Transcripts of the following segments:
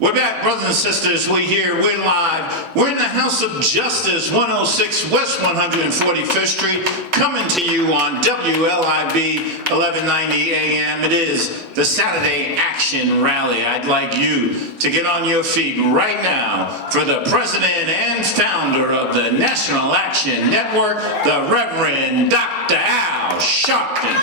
We're back, brothers and sisters. We're live. We're in the House of Justice, 106 West 145th Street, coming to you on WLIB 1190 AM. It is the Saturday Action Rally. I'd like you to get on your feet right now for the president and founder of the National Action Network, the Rev.Dr. Sharpton.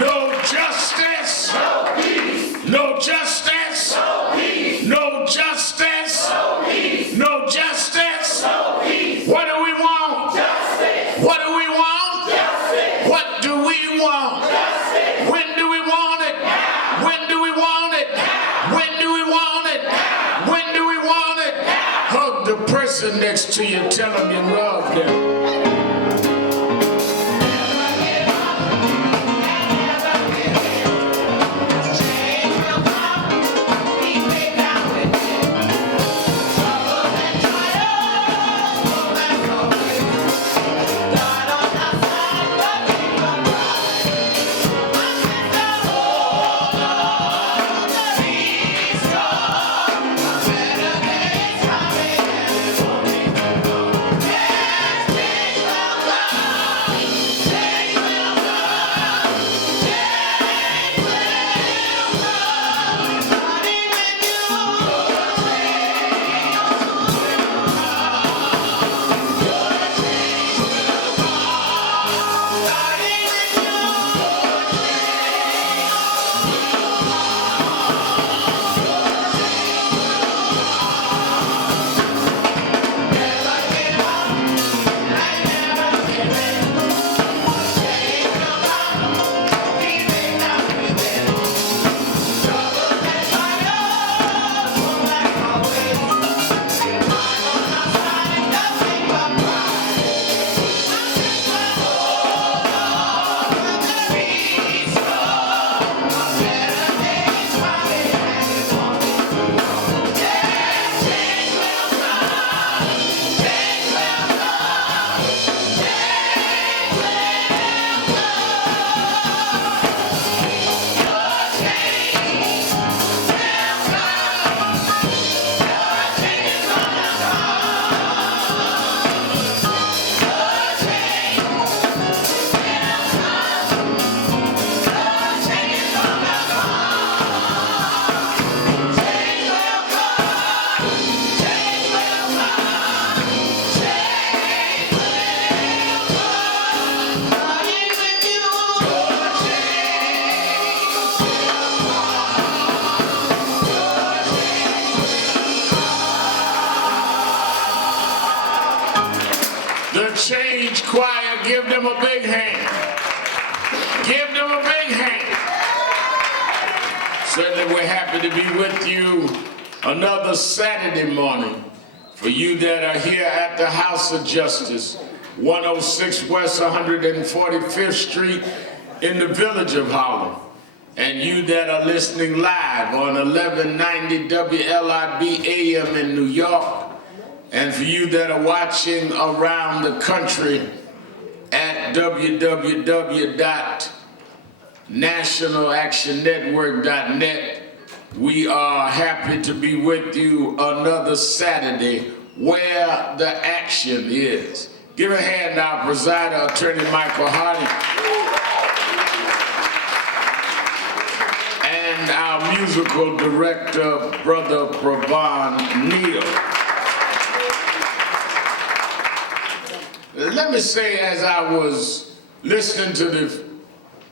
No justice. No peace. No justice. No peace. No justice. No peace. No justice. No peace. What do we want? Justice. What do we want? Justice. What do we want? Justice. When do we want it? Now. When do we want it? Now. When do we want it? Now. When do we want it? Now. Hug the person next to you. Tell them you love them. Change choir, give them a big hand. Give them a big hand. Certainly we're happy to be with you another Saturday morning. For you that are here at the House of Justice, 106 West 145th Street in the village of Harlem. And you that are listening live on 1190 WLIB AM in New York. And for you that are watching around the country at www.nationalactionnetwork.net, we are happy to be with you another Saturday where the action is. Give a hand now, Presider, Attorney Michael Hardy, and our musical director, Brother Pravon Neal. Let me say, as I was listening to the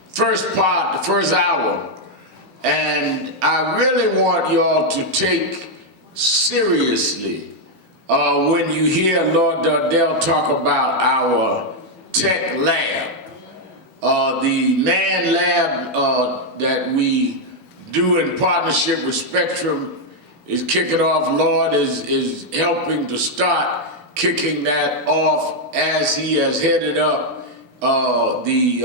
first part, the first hour, and I really want y'all to take seriously when you hear Lord Dardell talk about our tech lab. The MAN lab that we do in partnership with Spectrum is kicking off. Lord is helping to start kicking that off as he has headed up the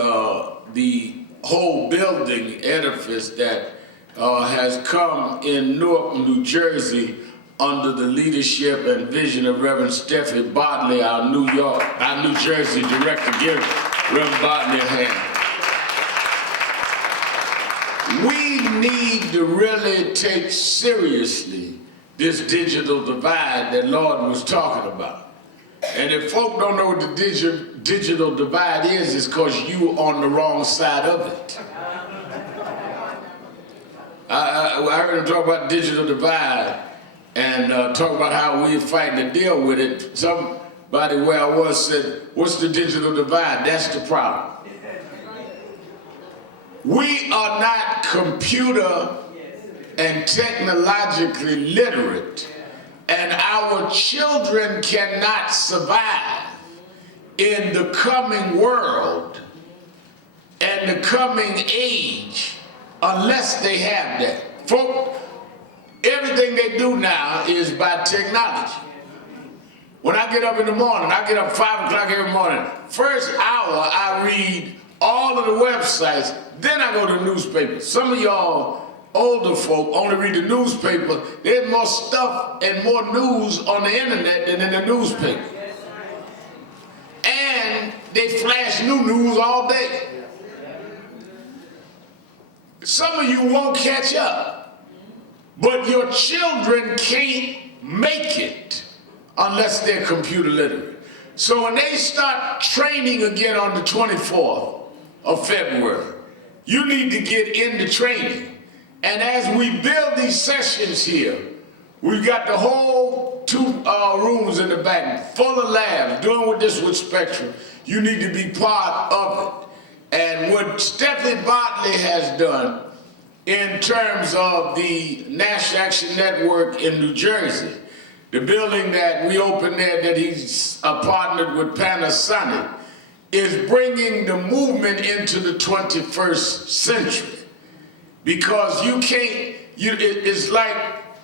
whole building edifice that has come in Newark, New Jersey, under the leadership and vision of Reverend Steffi Bartley, our New Jersey director. Give Reverend Bartley a hand. we need to really take seriously this digital divide that Lord was talking about. And if folk don't know what the digital divide is, it's because you on the wrong side of it. I heard him talk about digital divide and talk about how we're fighting to deal with it. Somebody where I was said, what's the digital divide? That's the problem. We are not computer and technologically literate, and our children cannot survive in the coming world and the coming age unless they have that. Folks, everything they do now is by technology. When I get up in the morning, I get up 5 o'clock every morning. First hour, I read all of the websites, then I go to the newspaper. Some of y'all older folk only read the newspaper. There's more stuff and more news on the internet than in the newspaper. And they flash new news all day. Some of you won't catch up, but your children can't make it unless they're computer literate. So when they start training again on the 24th of February, you need to get into training. And as we build these sessions here, we've got the whole 2 rooms in the back full of labs doing with this with Spectrum. You need to be part of it. And what Stephanie Bartley has done in terms of the National Action Network in New Jersey, the building that we opened there that he's partnered with Panasonic, is bringing the movement into the 21st century. Because you can't, it's like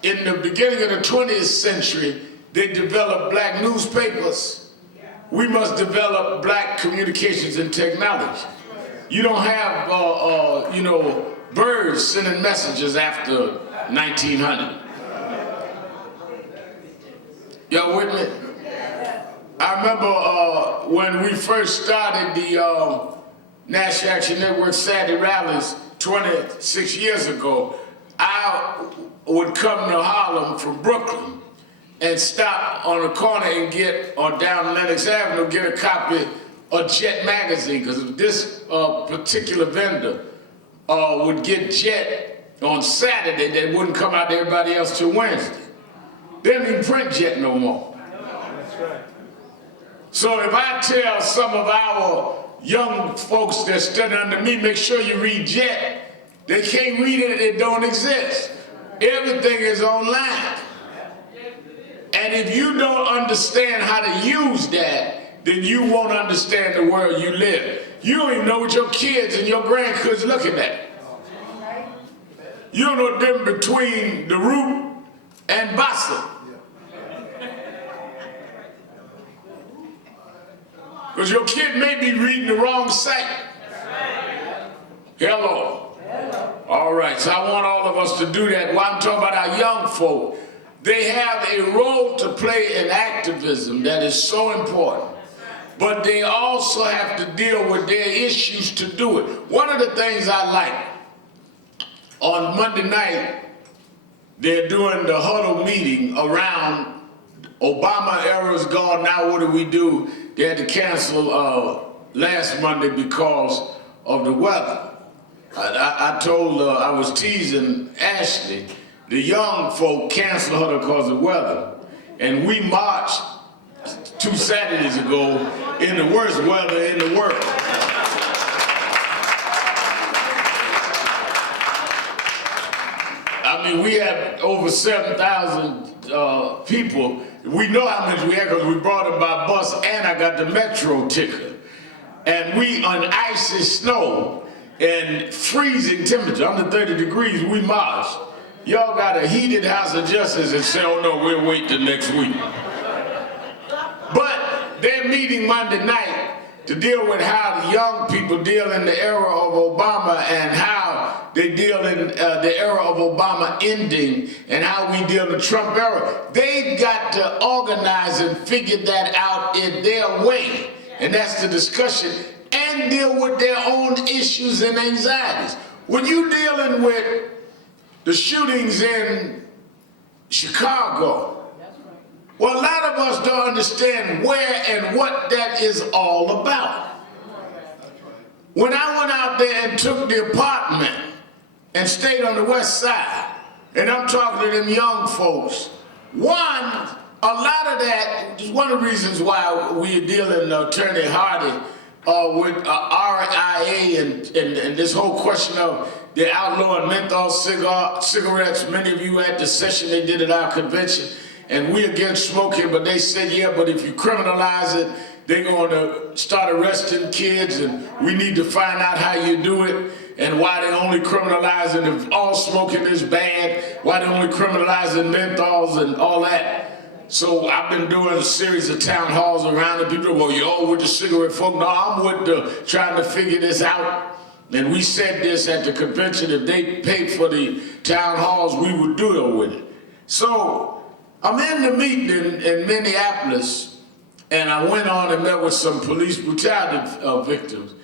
in the beginning of the 20th century, they developed black newspapers. We must develop black communications and technology. You don't have, birds sending messages after 1900. Y'all with me? I remember when we first started the National Action Network Saturday rallies 26 years ago, I would come to Harlem from Brooklyn and stop on the corner and get, or down Lenox Avenue, get a copy of Jet magazine, because this particular vendor would get Jet on Saturday, that wouldn't come out to everybody else till Wednesday. They don't even print Jet no more. That's right. So if I tell some of our young folks that study under me, make sure you read Jet, they can't read it, it don't exist. Everything is online. And if you don't understand how to use that, then you won't understand the world you live. You don't even know what your kids and your grandkids looking at. You don't know the difference between the root and Bassa. Because your kid may be reading the wrong site. Hello. All right, so I want all of us to do that. While I'm talking about our young folk, they have a role to play in activism that is so important. But they also have to deal with their issues to do it. One of the things I like, on Monday night, they're doing the huddle meeting around Obama era's gone, now what do we do? They had to cancel last Monday because of the weather. I told, I was teasing Ashley, the young folk canceled her because of weather. And we marched 2 Saturdays ago in the worst weather in the world. I mean, we had over 7,000 people. We know how much we had because we brought them by bus and I got the metro ticket. And we on icy snow and freezing temperature, under 30 degrees, we marched. Y'all got a heated House of Justice and say, oh no, we'll wait till next week. But they're meeting Monday night to deal with how the young people deal in the era of Obama and how they deal in the era of Obama ending and how we deal in the Trump era. They've got to organize and figure that out in their way. And that's the discussion. And deal with their own issues and anxieties. when you're dealing with the shootings in Chicago, well, a lot of us don't understand where and what that is all about. When I went out there and took the apartment and stayed on the west side, and I'm talking to them young folks, one, a lot of that is one of the reasons why we're dealing, Attorney Hardy, with RIA and this whole question of the outlawing menthol cigarettes. Many of you at the session they did at our convention, and we against smoking, but they said, yeah, but if you criminalize it, they're going to start arresting kids, and we need to find out how you do it, and why they only criminalizing if all smoking is bad, why they only criminalizing menthols and all that. So I've been doing a series of town halls around it. People, well, you all with the cigarette folk. No, I'm with trying to figure this out. And we said this at the convention, if they paid for the town halls, we would do it with it. So I'm in the meeting in Minneapolis, and I went on and met with some police brutality victims.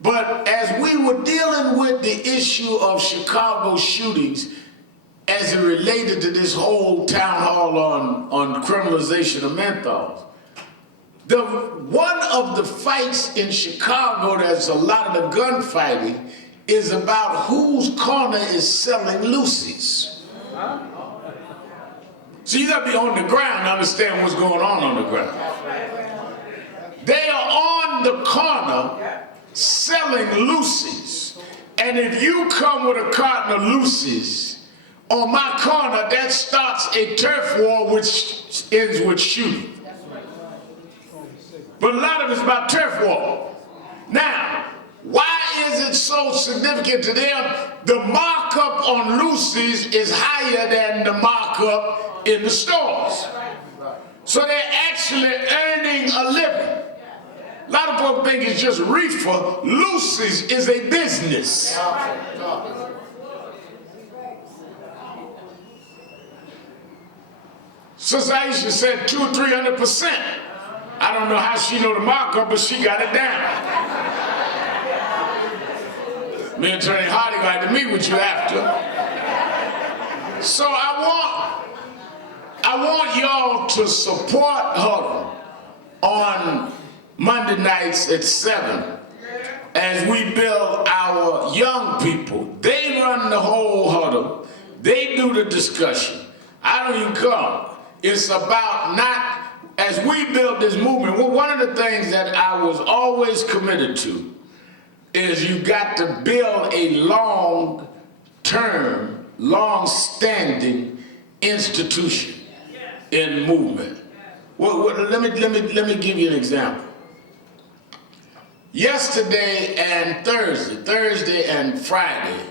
But as we were dealing with the issue of Chicago shootings, as it related to this whole town hall on criminalization of menthols, one of the fights in Chicago, there's a lot of the gunfighting, is about whose corner is selling Lucy's. So you gotta be on the ground to understand what's going on the ground. They are on the corner selling Lucy's. And if you come with a carton of Lucy's on my corner, that starts a turf war which ends with shooting. But a lot of it's about turf war. Now, why is it so significant to them? The markup on Lucy's is higher than the markup in the stores. So they're actually earning a living. A lot of folks think it's just reefer. Lucy's is a business. Sister Aisha said 200-300%. I don't know how she know the markup, but she got it down. Me and Attorney Hardy got to meet with you after. So I want y'all to support Huddle on Monday nights at 7 as we build our young people. They run the whole Huddle. They do the discussion. I don't even come. It's about not, as we build this movement, well, one of the things that I was always committed to is you got to build a long-term, long-standing institution in movement. Well, let me give you an example. Yesterday and Thursday and Friday,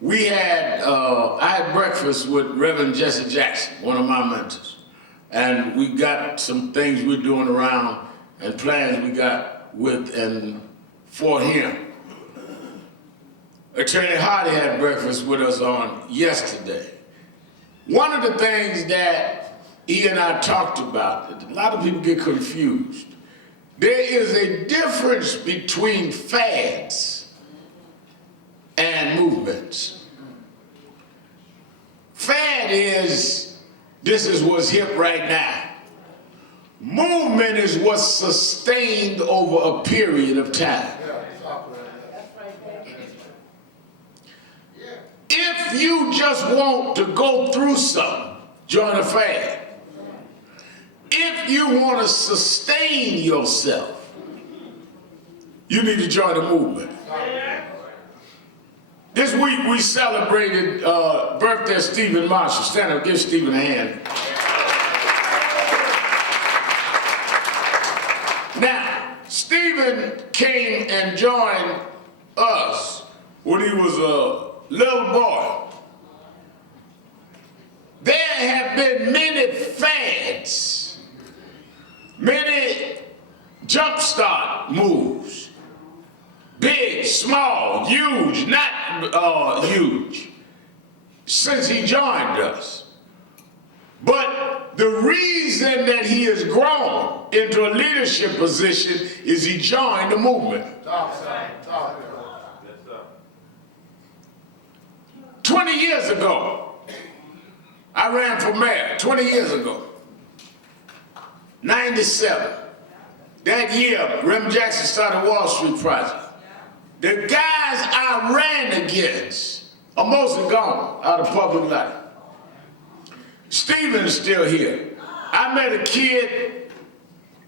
we had, I had breakfast with Rev. Jesse Jackson, one of my mentors. And we got some things we're doing around and plans we got with and for him. Attorney Hardy had breakfast with us on yesterday. One of the things that he and I talked about, a lot of people get confused. There is a difference between fads and movements. Fad is, this is what's hip right now. Movement is what's sustained over a period of time. If you just want to go through something, join a fad. If you want to sustain yourself, you need to join a movement. This week we celebrated birthday of Stephen Marshall. Stand up, give Stephen a hand. Now, Stephen came and joined us when he was a little boy. There have been many fads, many jumpstart moves. Big, small, huge, not huge, since he joined us. But the reason that he has grown into a leadership position is he joined the movement. 20 years ago, I ran for mayor, 20 years ago, 97. That year, Rev. Jackson started Wall Street Project. The guys I ran against are mostly gone out of public life. Stephen's still here. I met a kid,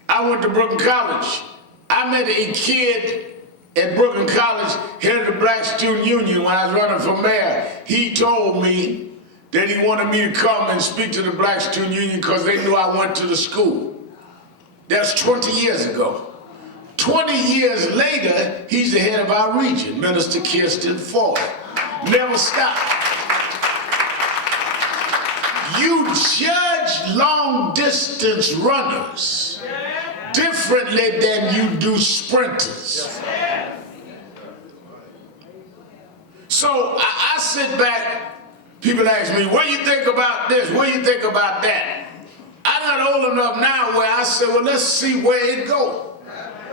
I went to Brooklyn College. I met a kid at Brooklyn College, head of the Black Student Union when I was running for mayor. He told me that he wanted me to come and speak to the Black Student Union because they knew I went to the school. That's 20 years ago. 20 years later, he's the head of our region, Minister Kirsten Ford. Never stopped. You judge long-distance runners differently than you do sprinters. So I sit back, people ask me, what do you think about this? What do you think about that? I'm not old enough now where I say, well, let's see where it goes.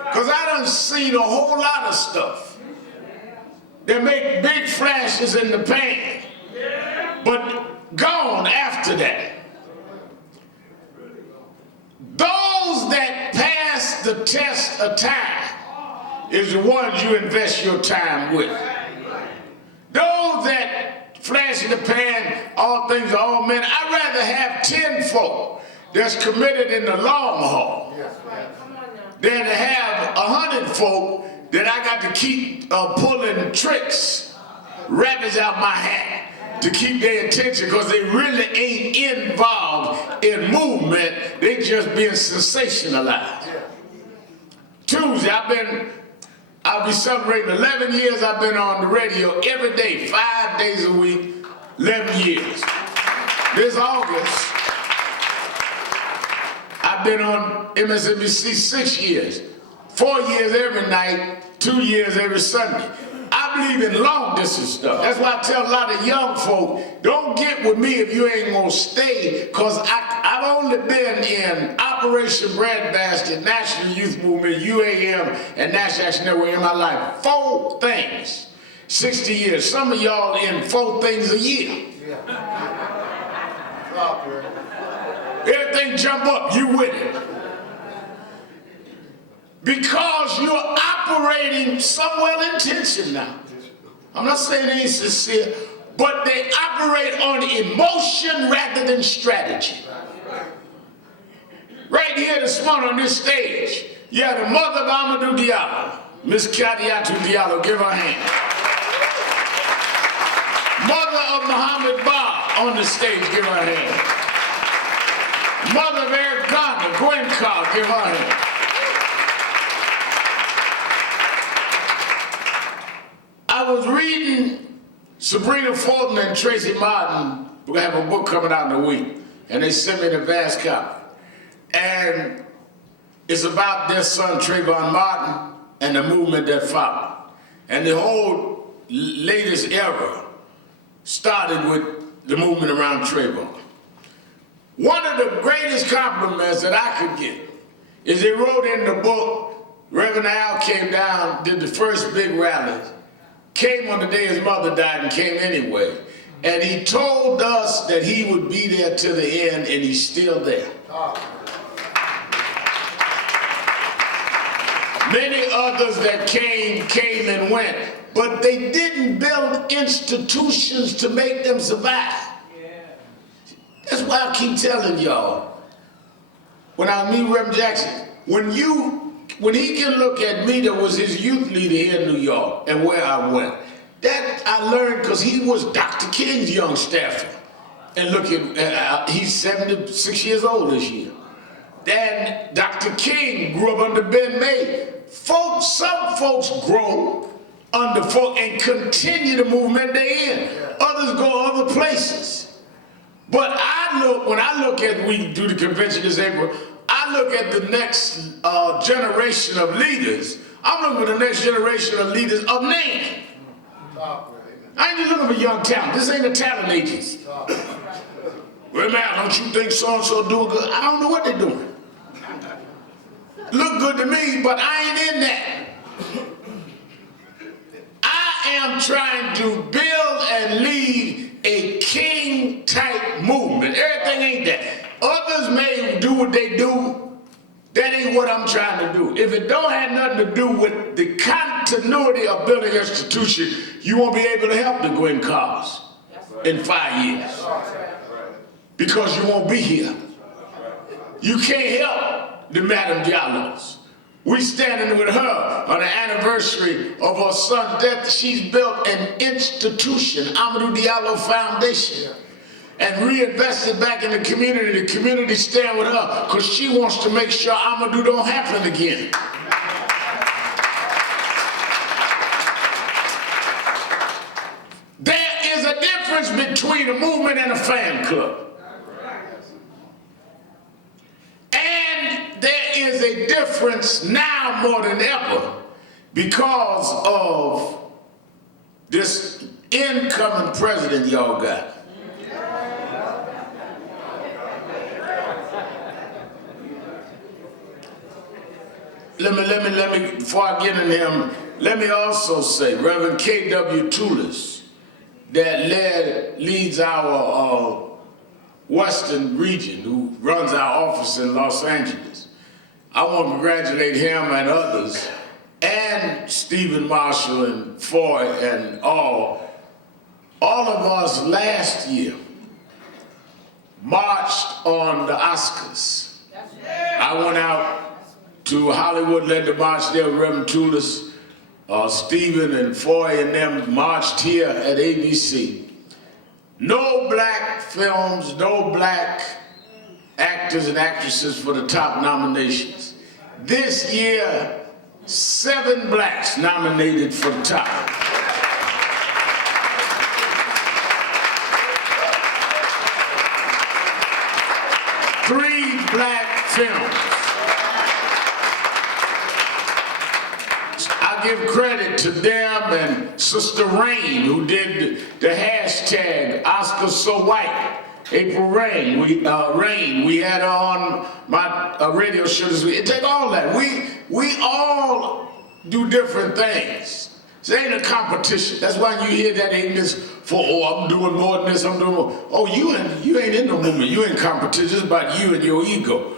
Because I done seen a whole lot of stuff. They make big flashes in the pan, but gone after that. Those that pass the test of time is the ones you invest your time with. Those that flash in the pan, all things are all men, I'd rather have 10 folk that's committed in the long haul than to have 100 folk that I got to keep pulling tricks, rabbits out my hat to keep their attention because they really ain't involved in movement, they just being sensationalized. Tuesday, I'll be celebrating 11 years I've been on the radio every day, 5 days a week, 11 years. This August, I've been on MSNBC 6 years, 4 years every night, 2 years every Sunday. I believe in long distance stuff. That's why I tell a lot of young folk, don't get with me if you ain't gonna stay, because I've only been in Operation Breadbasket, National Youth Movement, UAM, and National Action Network in my life. 4 things, 60 years. Some of y'all in 4 things a year. Everything jump up, you with it. Because you're operating somewhere intention now. I'm not saying they ain't sincere, but they operate on emotion rather than strategy. Right here this morning on this stage, you have the mother of Amadou Diallo, Miss Kadiatou Diallo, give her a hand. Mother of Muhammad Ba on the stage, give her a hand. Mother of Eric Garner, Gwen Carr, give her a hand. I was reading Sabrina Fulton and Tracy Martin, who have a book coming out in a week, and they sent me the vast copy. And it's about their son Trayvon Martin and the movement that followed. And the whole latest era started with the movement around Trayvon. One of the greatest compliments that I could get is they wrote in the book, Reverend Al came down, did the first big rally, came on the day his mother died and came anyway. And he told us that he would be there to the end, and he's still there. Many others that came and went, but they didn't build institutions to make them survive. That's why I keep telling y'all, when I meet Rev. Jackson, when he can look at me that was his youth leader here in New York and where I went, that I learned because he was Dr. King's young staffer. And look at, he's 76 years old this year. Then Dr. King grew up under Ben May. Some folks grow under folk and continue the movement they're in. Others go other places. But when I look at, we do the convention this April, I look at the next generation of leaders. I'm looking at the next generation of leaders of name. I ain't just looking for young talent. This ain't a talent agency. Well, man, don't you think so-and-so doing good? I don't know what they're doing. Look good to me, but I ain't in that. I am trying to build and lead a king-type movement. Everything ain't that. Others may do what they do. That ain't what I'm trying to do. If it don't have nothing to do with the continuity of building an institution, you won't be able to help the Gwen cause in 5 years. Because you won't be here. You can't help the Madam Diallos. We standing with her on the anniversary of her son's death. She's built an institution, Amadou Diallo Foundation, and reinvested back in the community. The community stand with her because she wants to make sure Amadou don't happen again. There is a difference between a movement and a fan club. And there is a difference now more than ever because of this incoming president y'all got. Let me, before I get into him, let me also say, Reverend K.W. Toulis, that leads our Western region, who runs our office in Los Angeles. I want to congratulate him and others, and Stephen Marshall and Foy and all of us last year marched on the Oscars. I went out to Hollywood, led the march there with Reverend Toulis, Stephen and Foy and them marched here at ABC. No black films, no black actors and actresses for the top nominations. This year, 7 blacks nominated for the top. 3 black films. I give credit to them and Sister Rain, who did the hashtag Oscars So White. April Rain, we had her on my radio show this week. Take all that. We all do different things. It ain't a competition. That's why you hear that ain't this for, oh, I'm doing more than this, I'm doing more. Oh, you ain't in the movement. You ain't competition. It's about you and your ego.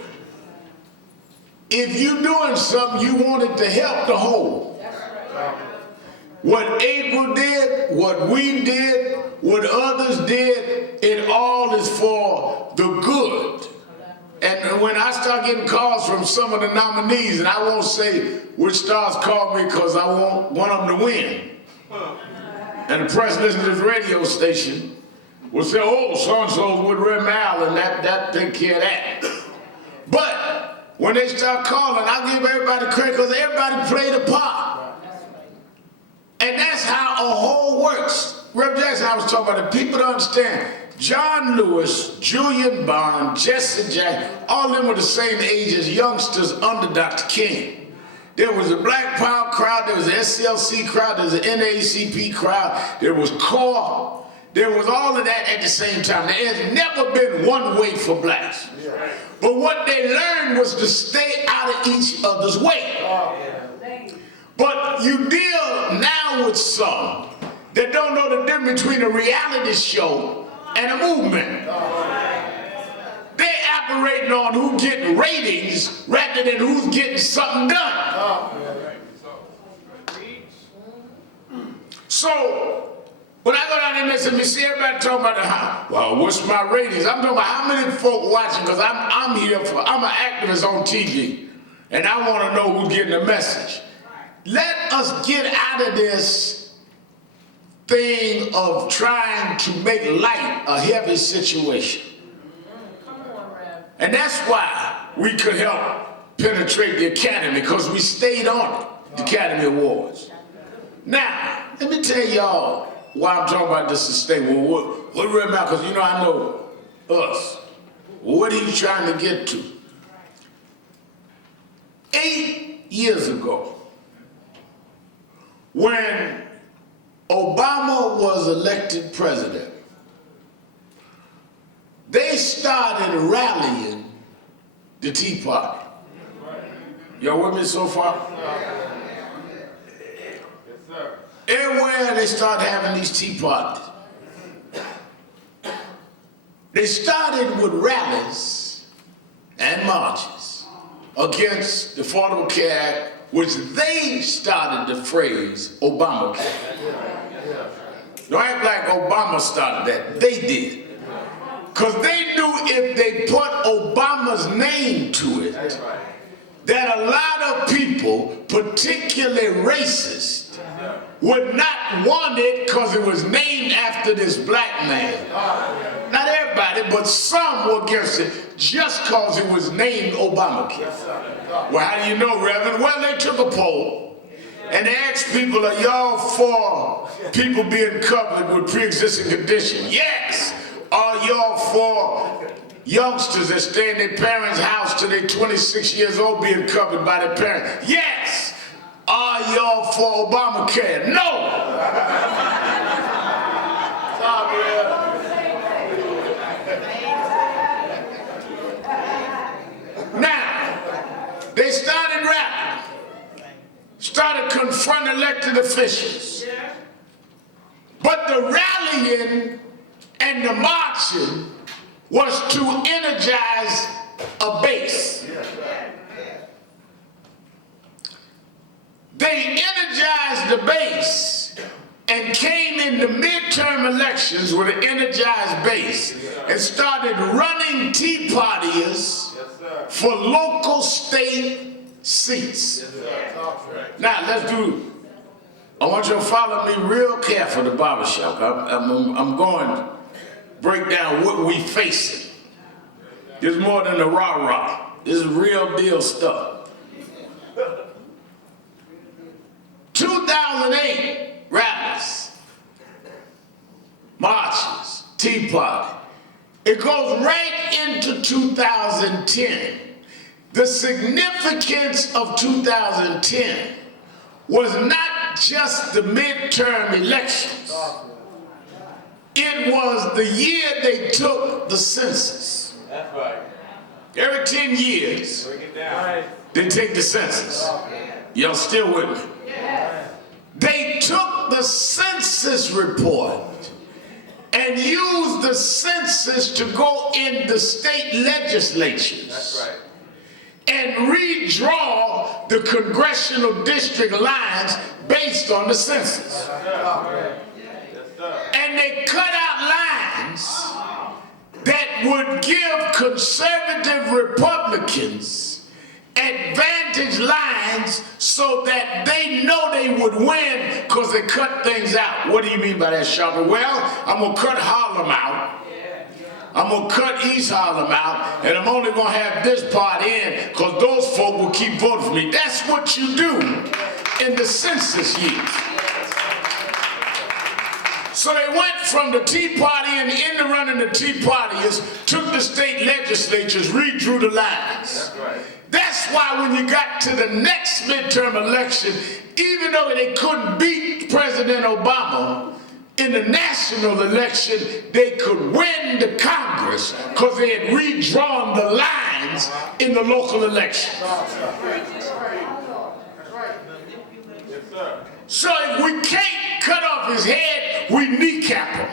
If you're doing something, you want it to help the whole. What April did, what we did, what others did, it all is for the good. And when I start getting calls from some of the nominees, and I won't say which stars called me because I want one of them to win. And the press listening to this radio station will say, oh, so-and-so's with Rem Al, and that take care of that. But when they start calling, I give everybody credit because everybody played a part. And that's how a whole works. Rev. Jackson, I was talking about it. People don't understand. John Lewis, Julian Bond, Jesse Jack, all of them were the same age as youngsters under Dr. King. There was a Black Power crowd, there was an SCLC crowd, there was an NAACP crowd, there was CORE, there was all of that at the same time. There has never been one way for blacks. But what they learned was to stay out of each other's way. But you deal now with some that don't know the difference between a reality show and a movement. They're operating on who's getting ratings rather than who's getting something done. So, when I go down there and MSNBC, everybody talking about how, well, what's my ratings? I'm talking about how many folk watching, because I'm an activist on TV, and I want to know who's getting the message. Let us get out of this thing of trying to make light a heavy situation. And that's why we could help penetrate the Academy, because we stayed on it, the Academy Awards. Now, let me tell y'all why I'm talking about this sustainable. What Rev. Dr., because you know I know us. What he's trying to get to. 8 years ago, when Obama was elected president, they started rallying the Tea Party. Y'all with me so far? Yes, sir. everywhere they started having these tea parties. They started with rallies and marches against the Affordable Care Act, which they started the phrase Obamacare. Don't act like Obama started that. They did. Because they knew if they put Obama's name to it, that a lot of people, particularly racist, would not want it because it was named after this black man. Not everybody, but some were against it just because it was named Obamacare. Well, how do you know, Reverend? Well, they took a poll and they asked people, are y'all for people being covered with pre-existing conditions? Yes. Are y'all for youngsters that stay in their parents' house till they're 26 years old being covered by their parents? Yes. Are y'all for Obamacare? No. Now, they started rapping, started confronting elected officials. But the rallying and the marching was to energize a base. They energized the base and came in the midterm elections with an energized base and started running tea partiers for local state seats. Now let's do, I want you to follow me real careful, the barbershop. I'm going to break down what we facing. This is more than a rah-rah. This is real deal stuff. 2008 rallies, marches, tea party. It goes right into 2010. The significance of 2010 was not just the midterm elections. It was the year they took the census. That's right. Every 10 years, they take the census. Y'all still with me? They took the census report and used the census to go in the state legislatures. That's right. And redraw the congressional district lines based on the census. And they cut out lines that would give conservative Republicans advantage lines so that they know they would win because they cut things out. What do you mean by that, Sharpton? Well, I'm going to cut Harlem out. I'm going to cut East Harlem out, and I'm only going to have this part in because those folk will keep voting for me. That's what you do in the census years. So they went from the Tea Party and in the running the Tea Partiers, took the state legislatures, redrew the lines. That's why when you got to the next midterm election, even though they couldn't beat President Obama, in the national election, they could win the Congress because they had redrawn the lines in the local election. So if we can't cut off his head, we kneecap him.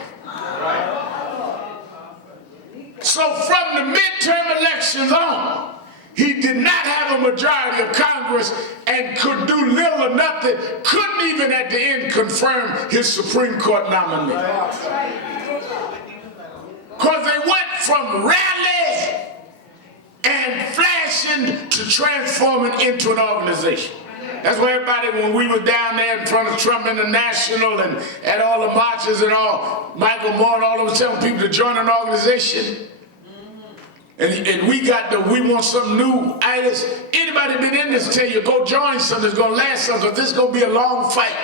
So from the midterm elections on, he did not have a majority of Congress and could do little or nothing, couldn't even at the end confirm his Supreme Court nominee. Because they went from rally and flashing to transforming into an organization. That's why everybody, when we were down there in front of Trump International and at all the marches and all, Michael Moore and all of us telling people to join an organization. And we want something new. Anybody been in this tell you, go join something that's going to last something, because this is going to be a long fight.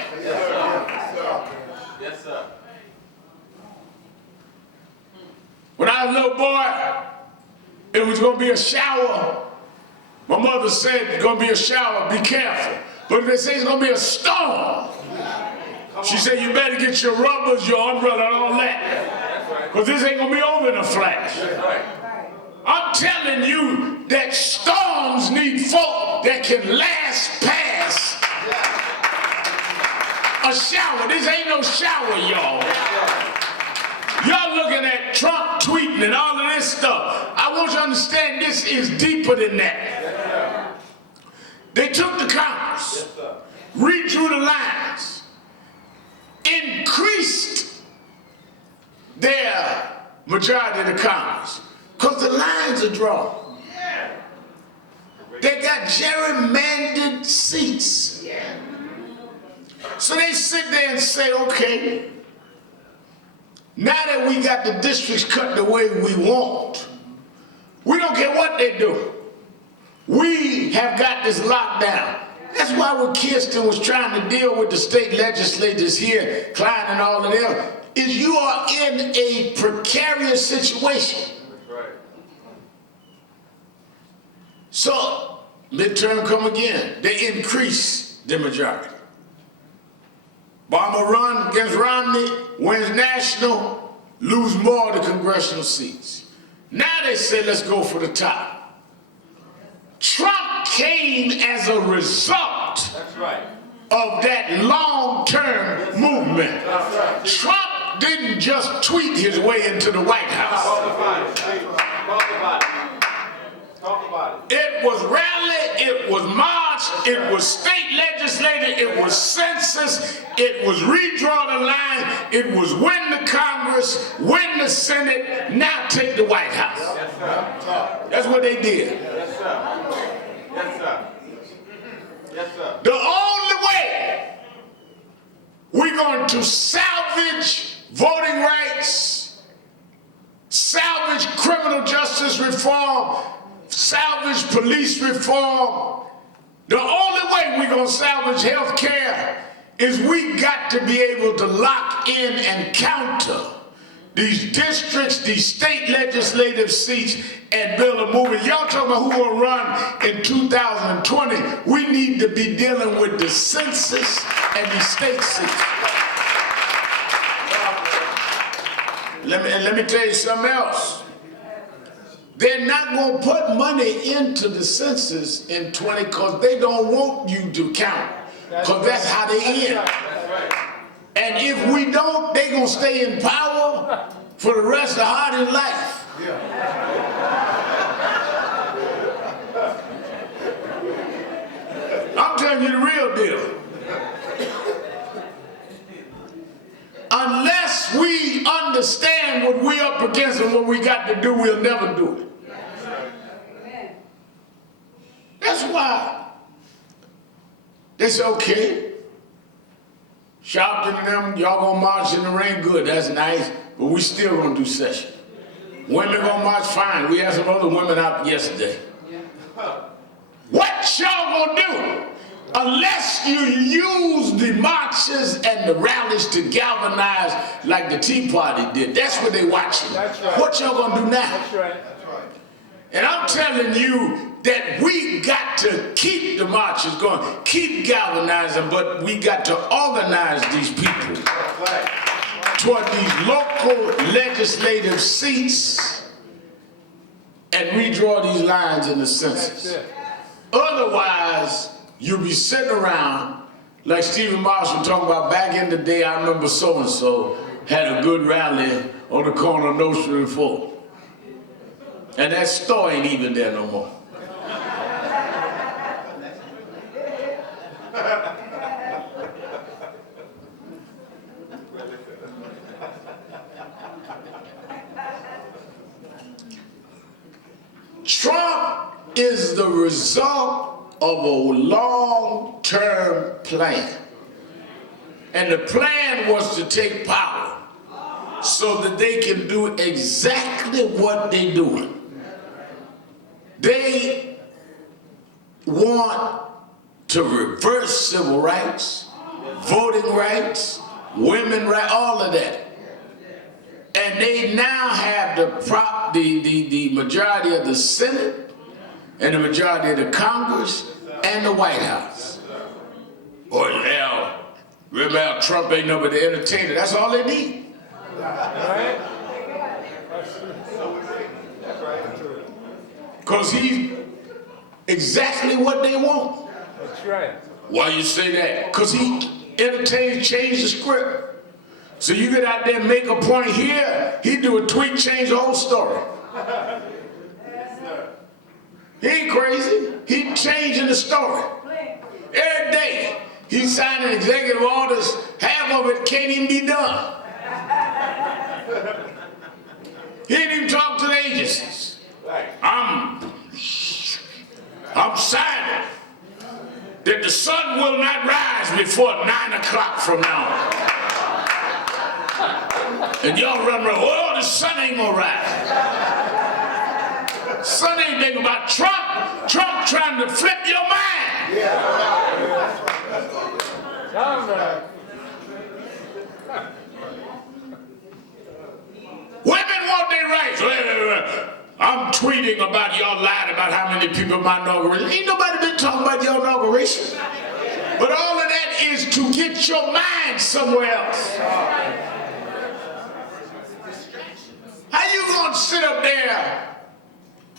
Yes, sir. When I was a little boy, it was going to be a shower. My mother said it's going to be a shower, be careful. But if they say it's going to be a storm, she said you better get your rubbers, your umbrella, and all that. Because this ain't going to be over in a flash. I'm telling you that storms need folk that can last past a a shower. This ain't no shower, y'all. Y'all looking at Trump tweeting and all of this stuff. I want you to understand this is deeper than that. They took the Congress, redrew the lines, increased their majority of the Congress, because the lines are drawn. They got gerrymandered seats. So they sit there and say, okay, now that we got the districts cut the way we want, we don't care what they do. We have got this locked down. That's why when Kirsten was trying to deal with the state legislators here, Klein and all of them, is you are in a precarious situation. So, midterm come again. They increase the majority. Obama run against Romney, wins national, lose more of the congressional seats. Now they say, let's go for the top. Trump came as a result of that long-term movement. Trump didn't just tweet his way into the White House. It was rally, it was march, it was state legislature, it was census, it was redraw the line, it was win the Congress, win the Senate, now take the White House. Yes, sir. That's what they did. Yes, sir. Yes, sir. Yes, sir. The only way we're going to salvage voting rights, salvage criminal justice reform, salvage police reform, the only way we're going to salvage health care is we got to be able to lock in and counter these districts, these state legislative seats, and build a movement. Y'all talking about who will run in 2020. We need to be dealing with the census and the state seats. Let me tell you something else. They're not going to put money into the census in 20 because they don't want you to count, because that's how they end. And if we don't, they're going to stay in power for the rest of Hardy's life. I'm telling you the real deal. Unless we understand what we're up against and what we got to do, we'll never do it. That's why they say, okay, Sharpton and them, y'all gonna march in the rain, good, that's nice, but we still gonna do session. Women gonna march, fine. We had some other women out yesterday. What y'all gonna do? Unless you use the marches and the rallies to galvanize like the Tea Party did. That's what they watching. That's right. What y'all gonna do now? That's right. And I'm telling you that we got to keep the marches going, keep galvanizing, but we got to organize these people toward these local legislative seats and redraw these lines in the census. Otherwise, you'll be sitting around like Stephen Marshall talking about back in the day. I remember so-and-so had a good rally on the corner of Nostrand and 4th. And that store ain't even there no more. Trump is the result of a long-term plan. And the plan was to take power so that they can do exactly what they're doing. They want to reverse civil rights, voting rights, women rights, all of that. And they now have the majority of the Senate and the majority of the Congress and the White House. Boy, now, remember Trump ain't nobody to entertain it. That's all they need. Because he's exactly what they want. That's right. Why you say that? Because he entertain, change the script. So you get out there and make a point here, he do a tweet, change the whole story. He ain't crazy. He changing the story. Every day, he's signing executive orders, half of it can't even be done. He didn't even talk to the agencies. I'm signing that the sun will not rise before 9 o'clock from now on. And y'all run around, oh, the sun ain't gonna rise. Sun ain't thinking about Trump. Trump trying to flip your mind. Women want their rights. I'm tweeting about y'all lied about how many people at my inauguration. Ain't nobody been talking about your inauguration. But all of that is to get your mind somewhere else. How you gonna sit up there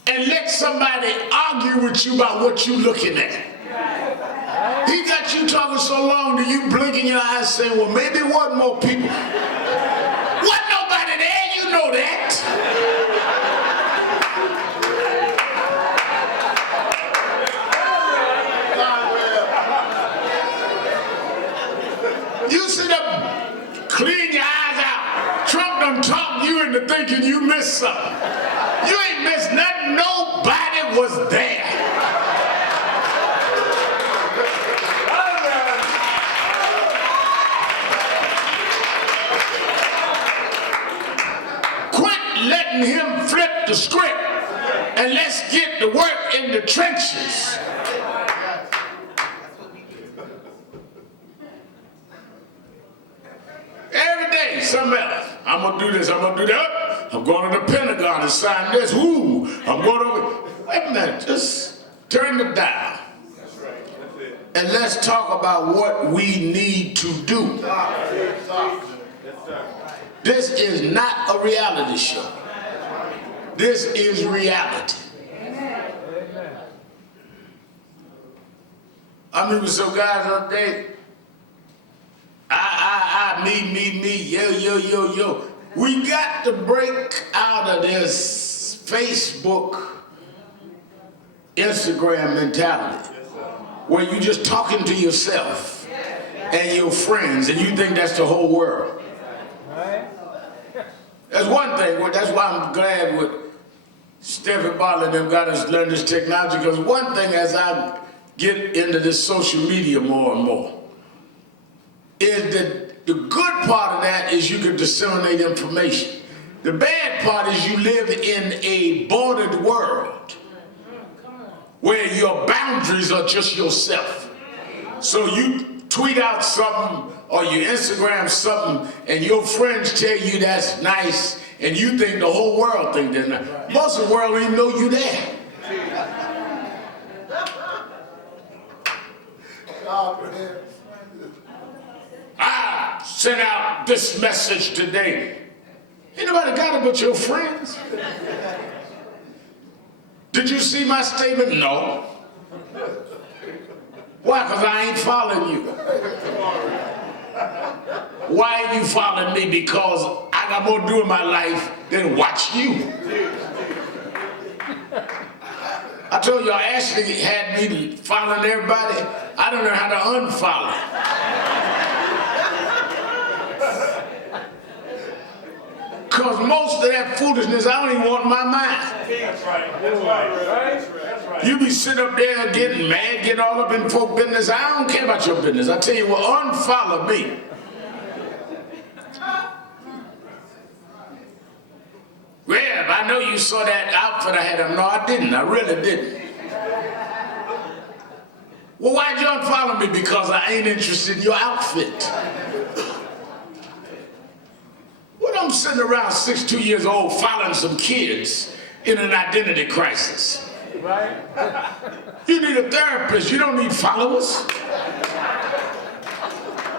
and let somebody argue with you about what you looking at? He got you talking so long that you blinking your eyes saying, well, maybe one more people. Wasn't nobody there, you know that. You sit up, clean your eyes out. Trump done talked you into thinking you missed something. You ain't missed nothing. Nobody was there. Quit letting him flip the script and let's get to work in the trenches. Every day, something else. I'm gonna do this, I'm gonna do that. I'm going to the Pentagon and sign this. Ooh, I'm going over. Wait a minute, just turn the dial. And let's talk about what we need to do. This is not a reality show. This is reality. I mean, some guys up there, me, yo. We got to break out of this Facebook, Instagram mentality where you just talking to yourself and your friends and you think that's the whole world. That's one thing. That's why I'm glad with Stephen Bartlett and them got us learn this technology, because one thing as I get into this social media more and more is that the good part of that is you can disseminate information. The bad part is you live in a bordered world where your boundaries are just yourself. So you tweet out something or you Instagram something and your friends tell you that's nice and you think the whole world think that's nice. Most of the world don't even know you there. I sent out this message today. Ain't nobody got it but your friends. Did you see my statement? No. Why? Because I ain't following you. Why ain't you following me? Because I got more to do in my life than watch you. I told y'all Ashley had me following everybody. I don't know how to unfollow. Because most of that foolishness, I don't even want in my mind. That's right. That's right. You be sitting up there getting mad, getting all up in folk business. I don't care about your business. I tell you what, unfollow me. Rev, I know you saw that outfit I had on. No, I didn't. I really didn't. Well, why'd you unfollow me? Because I ain't interested in your outfit. When I'm sitting around 62 years old following some kids in an identity crisis. Right? You need a therapist. You don't need followers.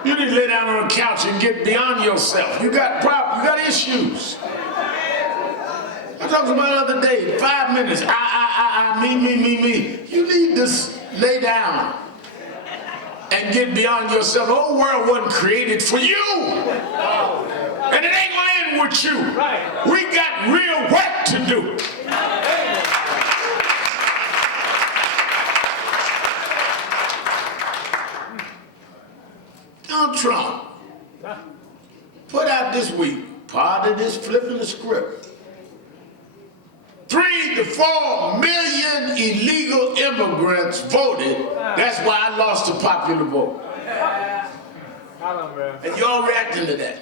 You need to lay down on a couch and get beyond yourself. You got problems. You got issues. I talked about the other day, 5 minutes. Me. You need to lay down and get beyond yourself. The whole world wasn't created for you. And it ain't gonna end with you. We got real work to do. Donald Trump put out this week, part of this flipping the script, 3 to 4 million illegal immigrants voted. That's why I lost the popular vote. And y'all reacting to that.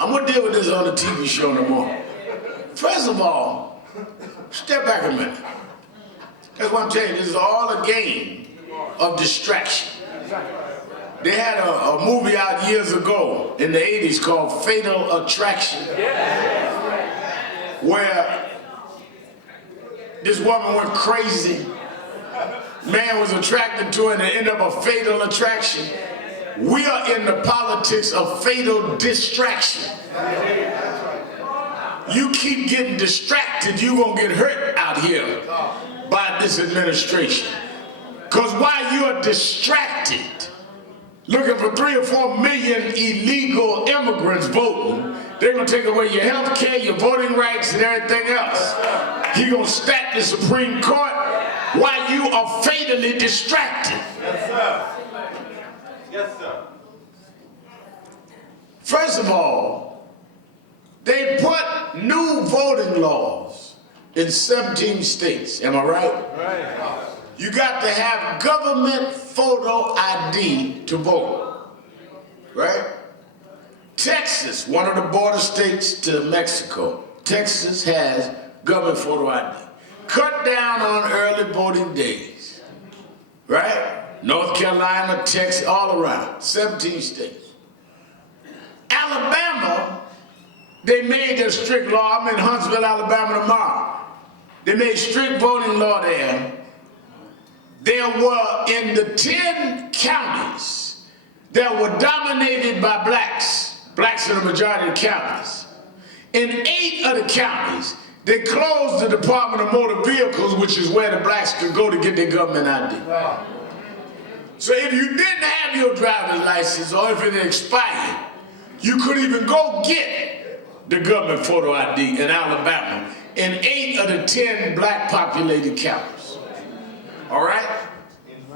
I'm gonna deal with this on the TV show in the morning. First of all, step back a minute. That's what I'm telling you, this is all a game of distraction. They had a movie out years ago in the 80s called Fatal Attraction, where this woman went crazy. Man was attracted to her and it ended up a fatal attraction. We are in the politics of fatal distraction. You keep getting distracted, you're gonna get hurt out here by this administration. Because while you're distracted, looking for 3 or 4 million illegal immigrants voting, they're gonna take away your health care, your voting rights, and everything else. He's gonna stack the Supreme Court while you are fatally distracted. Yes, sir. Yes, sir. First of all, they put new voting laws in 17 states. Am I right? Right. You got to have government photo ID to vote, right? Texas, one of the border states to Mexico, Texas has government photo ID. Cut down on early voting days, right? North Carolina, Texas, all around, 17 states. Alabama, they made a strict law. I'm in Huntsville, Alabama tomorrow. They made strict voting law there. There were, in the 10 counties that were dominated by blacks are the majority of the counties. In 8 of the counties, they closed the Department of Motor Vehicles, which is where the blacks could go to get their government ID. So if you didn't have your driver's license or if it expired, you could even go get the government photo ID in Alabama in 8 of the 10 black populated counties. All right?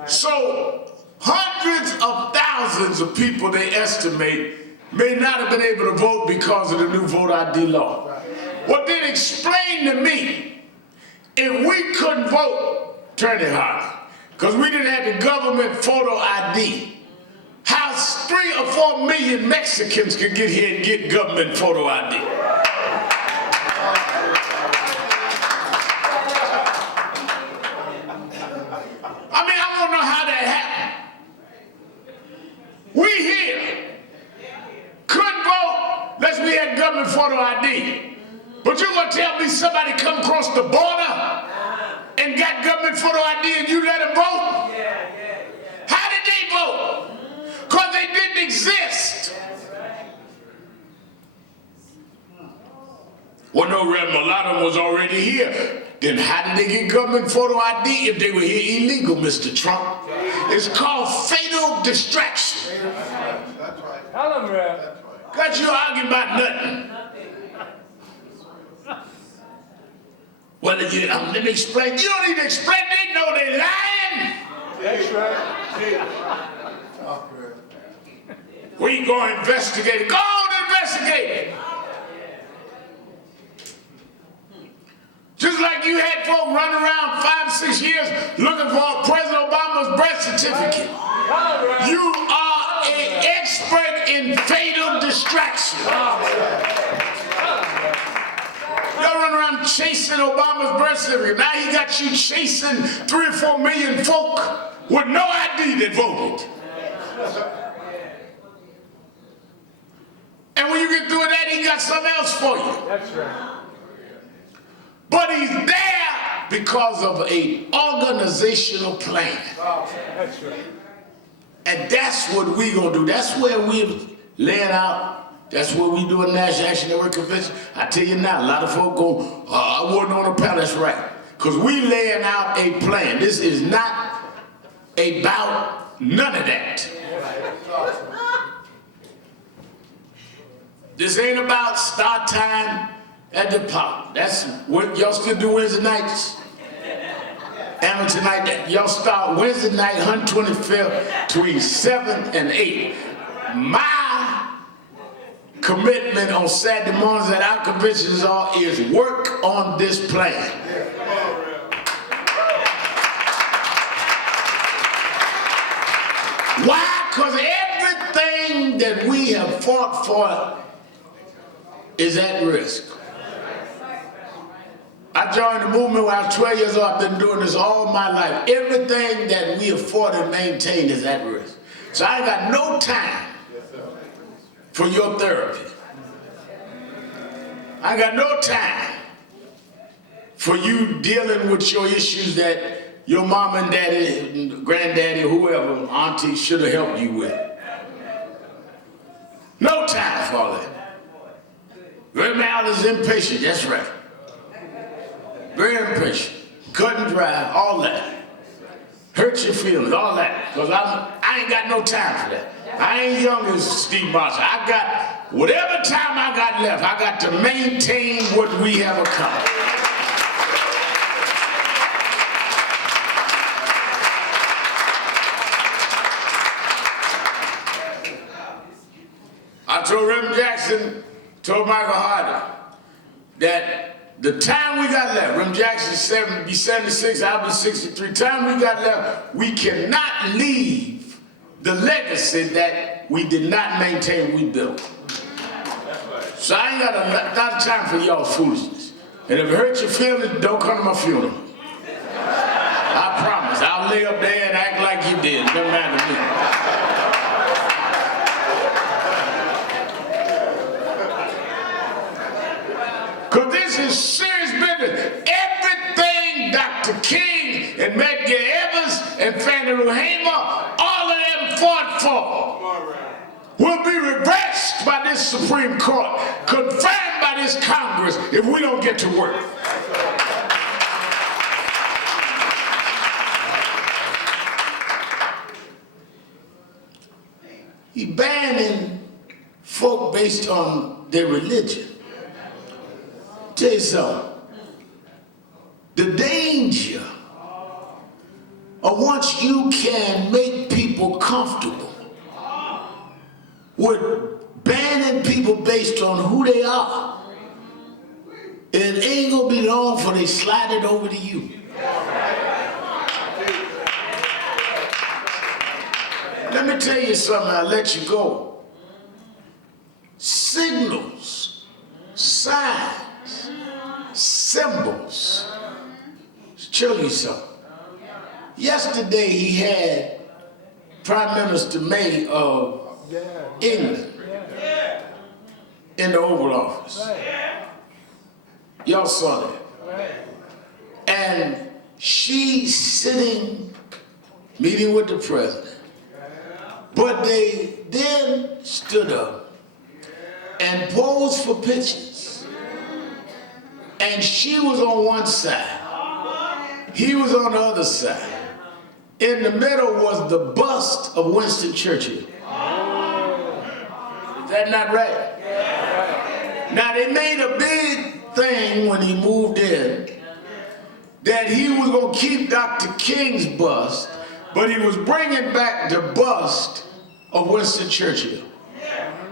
So hundreds of thousands of people, they estimate, may not have been able to vote because of the new voter ID law. Well, then explain to me, if we couldn't vote, turn it hard, because we didn't have the government photo ID, how 3 or 4 million Mexicans could get here and get government photo ID? I mean, I want to know how that happened. We here couldn't vote unless we had government photo ID. But you're going to tell me somebody come across the border and got government photo ID and you let them vote? How did they vote? Because they didn't exist. Well, no, Rev. A lot of them was already here. Then how did they get government photo ID if they were here illegal, Mr. Trump? It's called fatal distraction. That's right. Tell them, Rev. Got you arguing about nothing. Well, let me explain. You don't need to explain. They know they're lying. That's right. We go investigate it. Go on and investigate it. Just like you had folk run around 5, 6 years looking for President Obama's birth certificate. You are an expert in fatal distraction. Y'all run around chasing Obama's birth certificate. Now he got you chasing 3 or 4 million folk with no ID that voted. And when you get through with that, he got something else for you. That's right. But he's there because of an organizational plan. That's right. And that's what we're going to do. That's where we're laying out. That's what we do in National Action Network Convention. I tell you now, a lot of folk go, I wasn't on the panel. That's right. Because we laying out a plan. This is not about None of that. This ain't about start time at the park. That's what y'all still do Wednesday nights. And tonight, y'all start Wednesday night, 125th, between 7 and 8. My commitment on Saturday mornings at our conventions is work on this plan. Why? Because everything that we have fought for is at risk. I joined the movement when I was 12 years old. I've been doing this all my life. Everything that we have fought and maintained is at risk. So I ain't got no time for your therapy. I got no time for you dealing with your issues that your mom and daddy, and granddaddy, whoever, auntie should have helped you with. No time for all that. Very Mal is impatient, that's right. Very impatient. Cut and dry, all that. Hurt your feelings, all that. Because I ain't got no time for that. I ain't young as Steve Marshall. I got whatever time I got left, I got to maintain what we have accomplished. I told Rev. Jackson, told Michael Harder, that the time we got left, Rev. Jackson be 76, I'll be 63, time we got left, we cannot leave the legacy that we did not maintain, we built. So I ain't got a lot of time for y'all foolishness. And if it hurts your feelings, don't come to my funeral. I promise, I'll lay up there and act like you did, no matter to me. Because this is serious business. Everything Dr. King and Medgar Evers and Fannie Lou Hamer, all of them fought for, will be reversed by this Supreme Court, confirmed by this Congress if we don't get to work. He banning folk based on their religion. Tell you something. The danger of once you can make people comfortable with banning people based on who they are, it ain't gonna be long before they slide it over to you. Let me tell you something, I'll let you go. Signals, signs, symbols. Show you something. Yesterday he had Prime Minister May of England in the Oval Office. Y'all saw that. And she's sitting, meeting with the president. But they then stood up and posed for pictures. And she was on one side. He was on the other side. In the middle was the bust of Winston Churchill. Is that not right? Now they made a big thing when he moved in that he was going to keep Dr. King's bust, but he was bringing back the bust of Winston Churchill.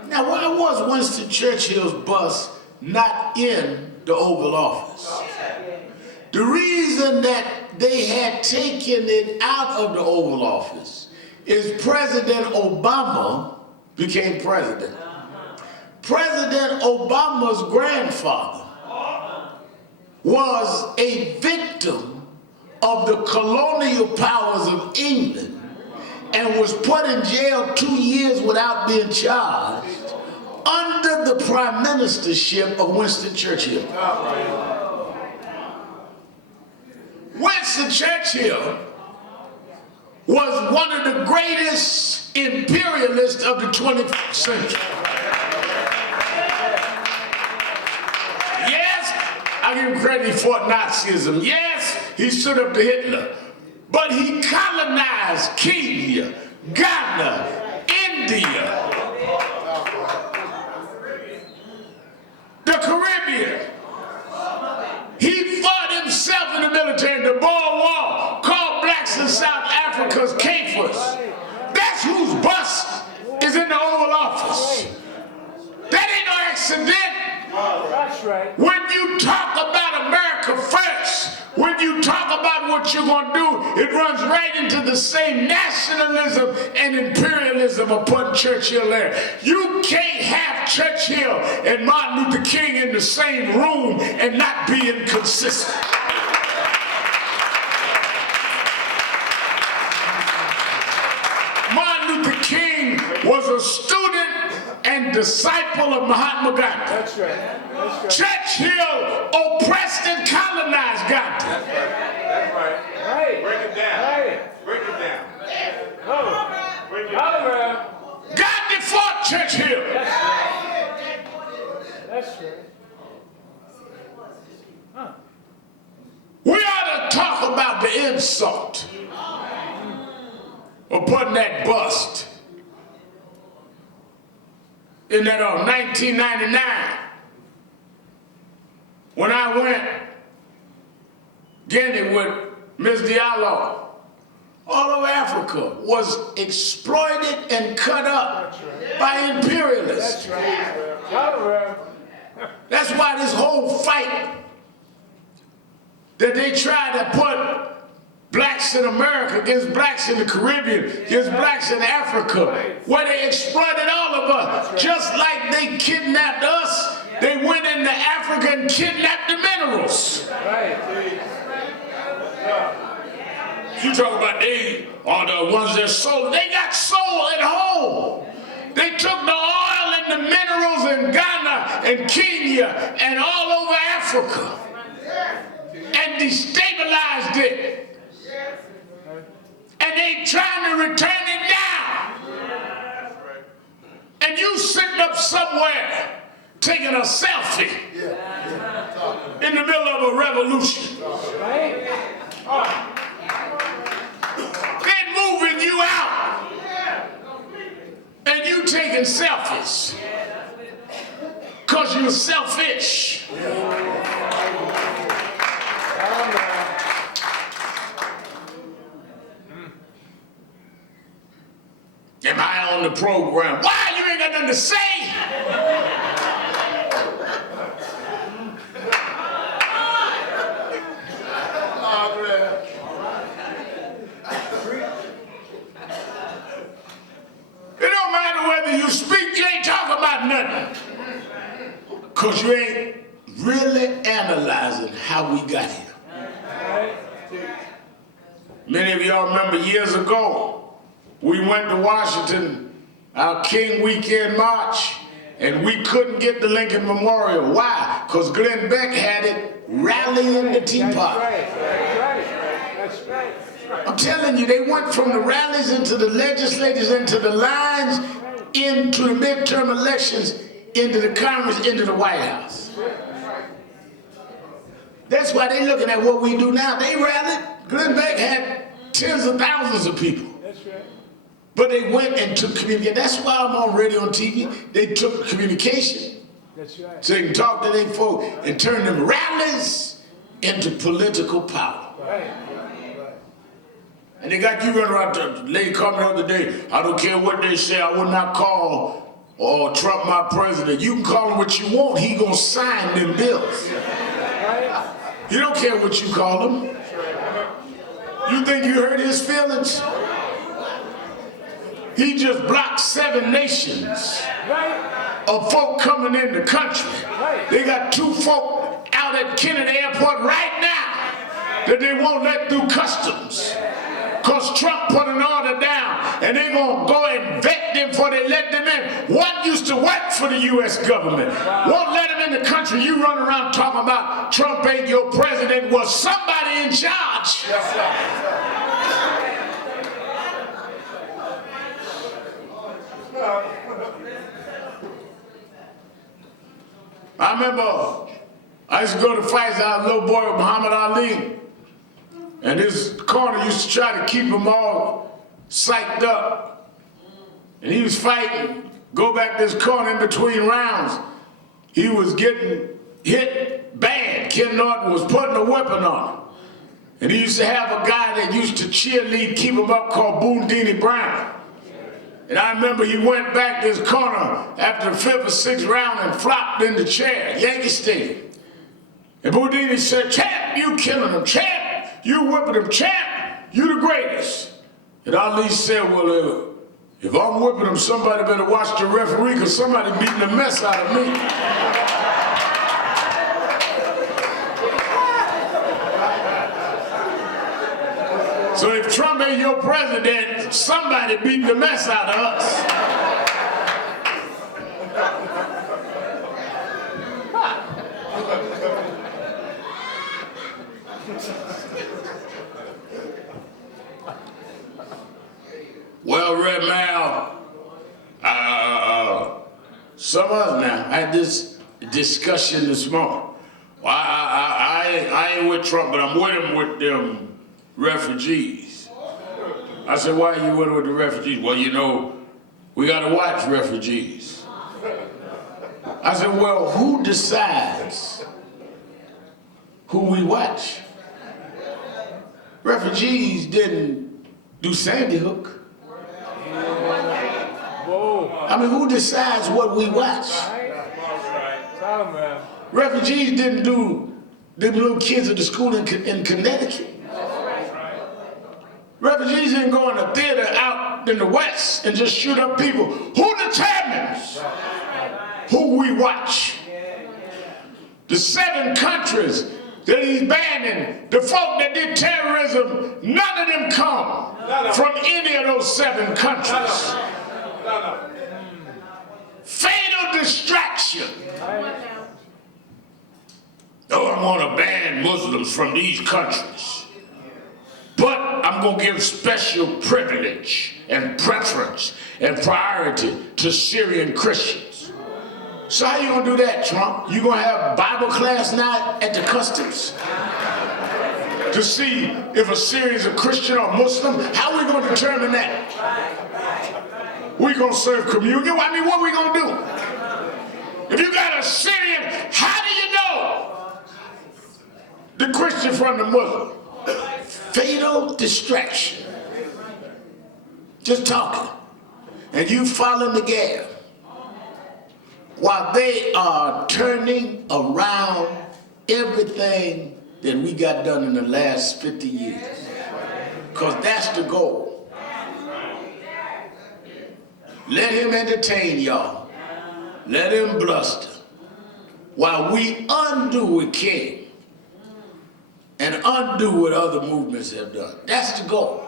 Now why was Winston Churchill's bust not in the Oval Office? The reason that they had taken it out of the Oval Office is President Obama became president. President Obama's grandfather was a victim of the colonial powers of England and was put in jail 2 years without being charged under the prime ministership of Winston Churchill. Winston Churchill was one of the greatest imperialists of the 20th century. Yes, I give him credit, he fought Nazism. Yes, he stood up to Hitler. But he colonized Kenya, Ghana, India, the Caribbean. He fought himself in the military, the Boer War, called blacks in South Africa's Kafirs. That's whose bust is in the Oval Office. That ain't no accident. That's right. When you talk about America first, when you talk about what you're going to do, it runs right into the same nationalism and imperialism of putting Churchill there. You can't have Churchill and Martin Luther King in the same room and not be inconsistent. Martin Luther King was a student and disciple of Mahatma Gandhi. That's right. That's right. Churchill oppressed and colonized Gandhi. That's right. Right. Break it down. Right. Break it down. Oh. Break it down. Rev. Gandhi fought Churchill. That's right. Huh. We ought to talk about the insult of putting that bust in that 1999 when I went Guinea with Ms. Diallo. All over Africa was exploited and cut up by imperialists. That's right. Rev. That's why this whole fight that they try to put blacks in America against blacks in the Caribbean, against blacks in Africa, where they exploited all of us. Just like they kidnapped us, they went into Africa and kidnapped the minerals. Right. You talk about they are the ones that sold. They got sold at home. They took the oil and the minerals in Ghana and Kenya and all over Africa and destabilized it. And they trying to return it down. And you sitting up somewhere taking a selfie in the middle of a revolution. They're moving you out. And you taking selfies. Because you're selfish. Am I on the program? Why? You ain't got nothing to say. It don't matter whether you speak, you ain't talking about nothing. Because you ain't really analyzing how we got here. Many of y'all remember years ago, we went to Washington, our King Weekend March, and we couldn't get the Lincoln Memorial. Why? Because Glenn Beck had it rallying the Teapot. That's right. I'm telling you, they went from the rallies into the legislatures, into the lines, into the midterm elections, into the Congress, into the White House. That's why they're looking at what we do now. They rallied. Glenn Beck had tens of thousands of people. That's right. But they went and took communication. That's why I'm on radio and TV. They took communication. That's right. So they can talk to their folk and turn them rallies into political power. Right. And they got you running around. The lady called me the other day. I don't care what they say. I would not call Trump my president. You can call him what you want. He gonna sign them bills. Right. You don't care what you call him. You think you hurt his feelings? He just blocked 7 nations Right. of folk coming in the country. They got 2 folk out at Kennedy Airport right now that they won't let through customs. Because Trump put an order down and they're going to go and vet them before they let them in. One used to work for the U.S. government. Won't let him in the country. You run around talking about Trump ain't your president. Was somebody in charge? Yes, sir. I remember I used to go to fights. I was a little boy with Muhammad Ali. And his corner used to try to keep them all psyched up. and he was fighting, go back this corner in between rounds. He was getting hit bad. Ken Norton was putting a weapon on him. And he used to have a guy that used to cheerlead, keep him up, called Boondini Brown. And I remember he went back this corner after the 5th or 6th round and flopped in the chair, Yankee Stadium. And Boudini said, "Champ, you killing him. Champ, you whipping him. Champ, you the greatest." And Ali said, "Well, if I'm whipping him, somebody better watch the referee, because somebody beating the mess out of me." So if Trump ain't your president, somebody beat the mess out of us. Well, Red Mal, some of us now, I had this discussion this morning. Well, I ain't with Trump, but I'm with him with them refugees. I said, "Why are you with the refugees?" "Well, you know, we got to watch refugees." I said, "Well, who decides who we watch?" Refugees didn't do Sandy Hook. Whoa. I mean, who decides what we watch? Tell him, man. Refugees didn't do them little kids at the school in Connecticut. Refugees didn't go in a theater out in the West and just shoot up people. Who determines who we watch? The 7 countries that he's banning, the folk that did terrorism, none of them come from any of those 7 countries. Fatal distraction. Oh, I'm gonna ban Muslims from these countries, but I'm gonna give special privilege and preference and priority to Syrian Christians. So how you gonna do that, Trump? You gonna have Bible class now at the customs to see if a Syrian's a Christian or Muslim? How are we gonna determine that? We gonna serve communion? I mean, what are we gonna do? If you got a Syrian, how do you know the Christian from the Muslim? Fatal distraction. Just talking. And you following the gap while they are turning around everything that we got done in the last 50 years. Because that's the goal. Let him entertain y'all. Let him bluster. While we undo what King and undo what other movements have done. That's the goal.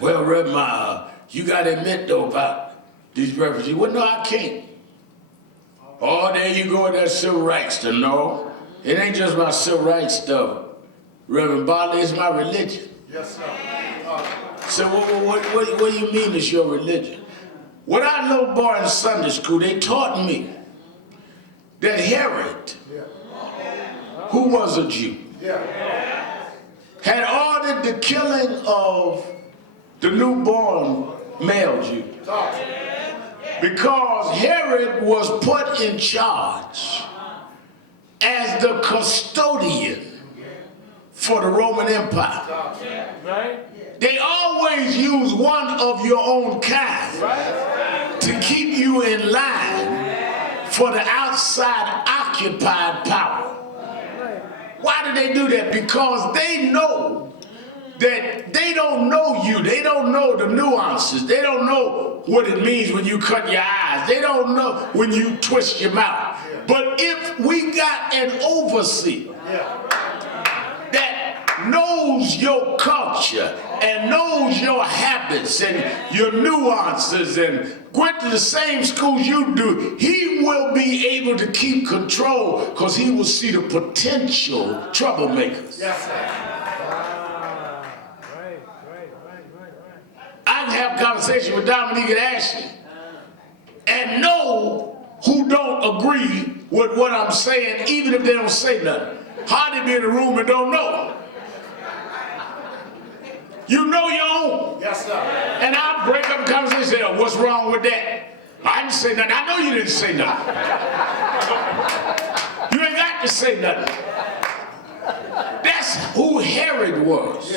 Well, Rev. You got to admit, though, about these refugees. Well, no, I can't. Oh, there you go with that civil rights stuff. No, it ain't just my civil rights stuff, Reverend Bartley. It's my religion. Yes, sir. So what do you mean it's your religion? When I was a little boy in Sunday school, they taught me that Herod, who was a Jew, had ordered the killing of the newborn male Jew. Because Herod was put in charge as the custodian for the Roman Empire. Right? They always use one of your own kind to keep you in line for the outside occupied power. Why do they do that? Because they know that they don't know you. They don't know the nuances. They don't know what it means when you cut your eyes. They don't know when you twist your mouth. But if we got an overseer that knows your culture and knows your habits and your nuances and went to the same schools you do, he will be able to keep control because he will see the potential troublemakers. I can have a conversation with Dominique and Ashley and know who don't agree with what I'm saying, even if they don't say nothing. Hardly be in the room and don't know. You know your own. Yes, sir. And I'll break up the conversation and say, oh, what's wrong with that? I didn't say nothing. I know you didn't say nothing. You ain't got to say nothing. That's who Herod was.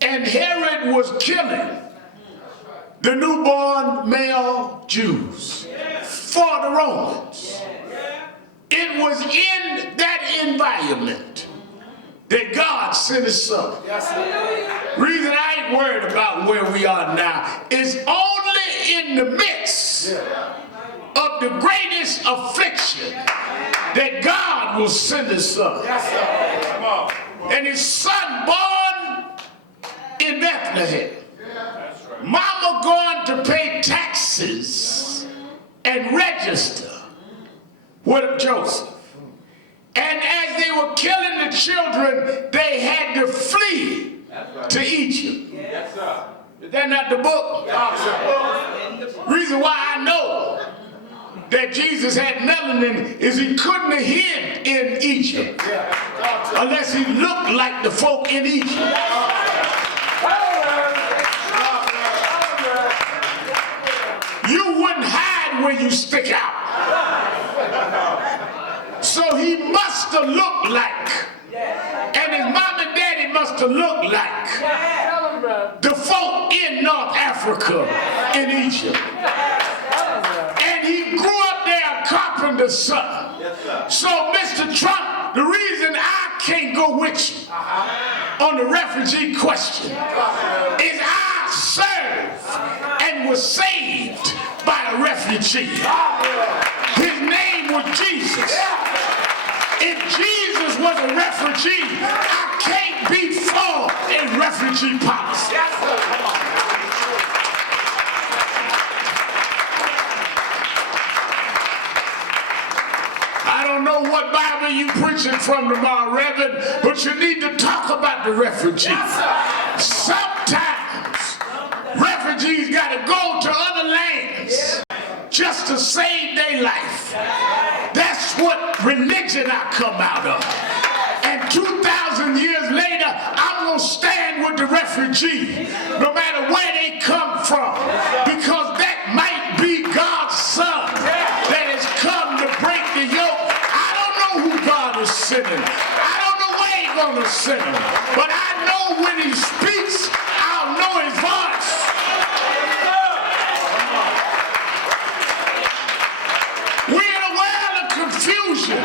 And Herod was killing the newborn male Jews for the Romans. It was in that environment that God sent his son. Reason I ain't worried about where we are now is only in the midst of the greatest affliction that God will send his son. And his son born in Bethlehem. Mama going to pay taxes and register with Joseph. And as they were killing the children, they had to flee to Egypt. Is that not the book? Reason why I know that Jesus had melanin is he couldn't have hid in Egypt unless he looked like the folk in Egypt. You wouldn't hide where you stick out. So he must have looked like, and his mom and daddy must have looked like the folk in North Africa in Egypt. And he grew up there a carpenter's son. So Mr. Trump, the reason I can't go with you on the refugee question is I served and was saved by a refugee. His name was Jesus. If Jesus was a refugee, I can't be for a refugee policy. I don't know what Bible you preaching from tomorrow, Reverend, but you need to talk about the refugee. Sometimes refugees got to go to other lands just to save their life. That's what religion I come out of. And 2,000 years later, I'm going to stand with the refugee, no matter where they come from, because that might be God's son that has come to break the yoke. I don't know who God is sending. I don't know where he's going to send him. But I know when he speaks, I'll know his voice. We're in a world of confusion.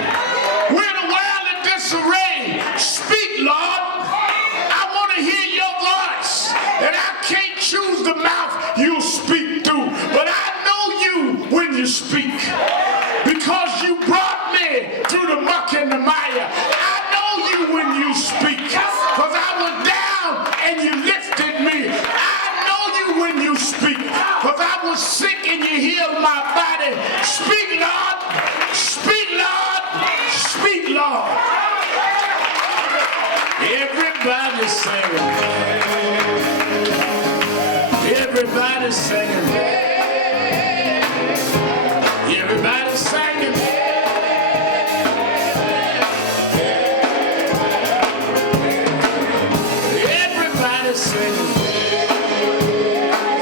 We're in a world of disarray. Speak, Lord. I want to hear your voice. And I can't choose the mouth you speak through. But I know you when you speak. Because you brought me through the muck and the mire. I know you when you speak. Because I was down and you lifted me. I know you when you speak. Because I was sick and you healed my body. Speak, Lord. Speak, Lord. Speak, Lord. Everybody singing. Everybody singing. Everybody singing. Everybody singing.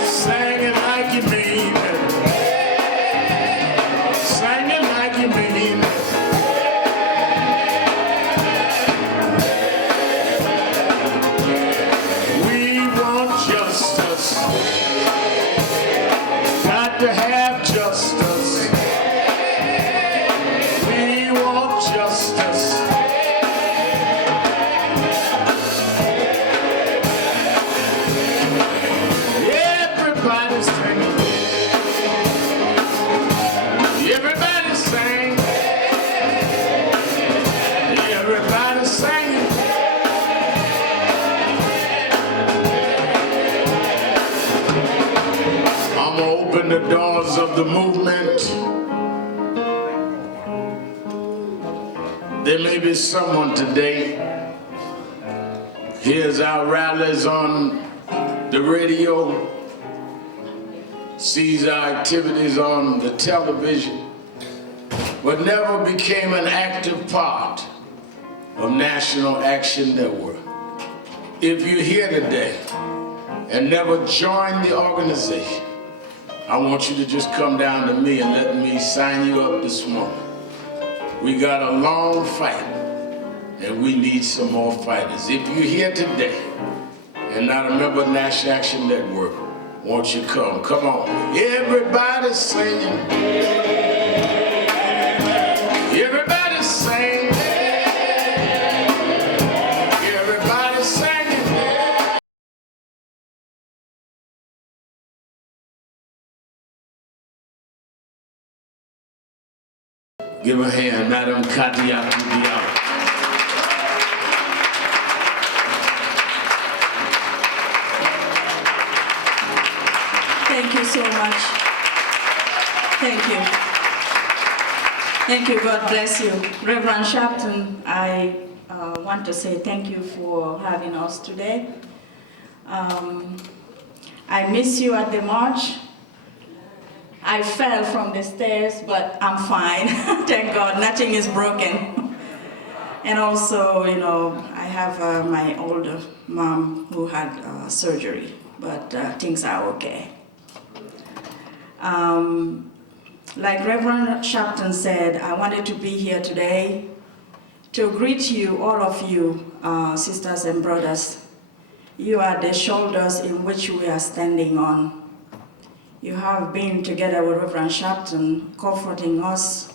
Singing like you mean it. Singing like you mean it. We want justice. Got to have justice. We want justice. Everybody's singing. Everybody's singing. Everybody's singing. I'm gonna open the doors of the movement. There may be someone today, hears our rallies on the radio, sees our activities on the television, but never became an active part of National Action Network. if you're here today and never joined the organization, I want you to just come down to me and let me sign you up this morning. We got a long fight, and we need some more fighters. If you're here today and not a member of National Action Network, won't you come? Come on. Everybody's singing. Everybody's singing. Everybody's singing. Give a hand, Madam Katia Diallo. Thank you so much. Thank you. Thank you. God bless you. Reverend Sharpton, I want to say thank you for having us today. I miss you at the march. I fell from the stairs, but I'm fine. Thank God, nothing is broken. And also, you know, I have my older mom who had surgery, but things are okay. Like Reverend Sharpton said, I wanted to be here today to greet you, all of you, sisters and brothers. You are the shoulders in which we are standing on. You have been together with Reverend Sharpton, comforting us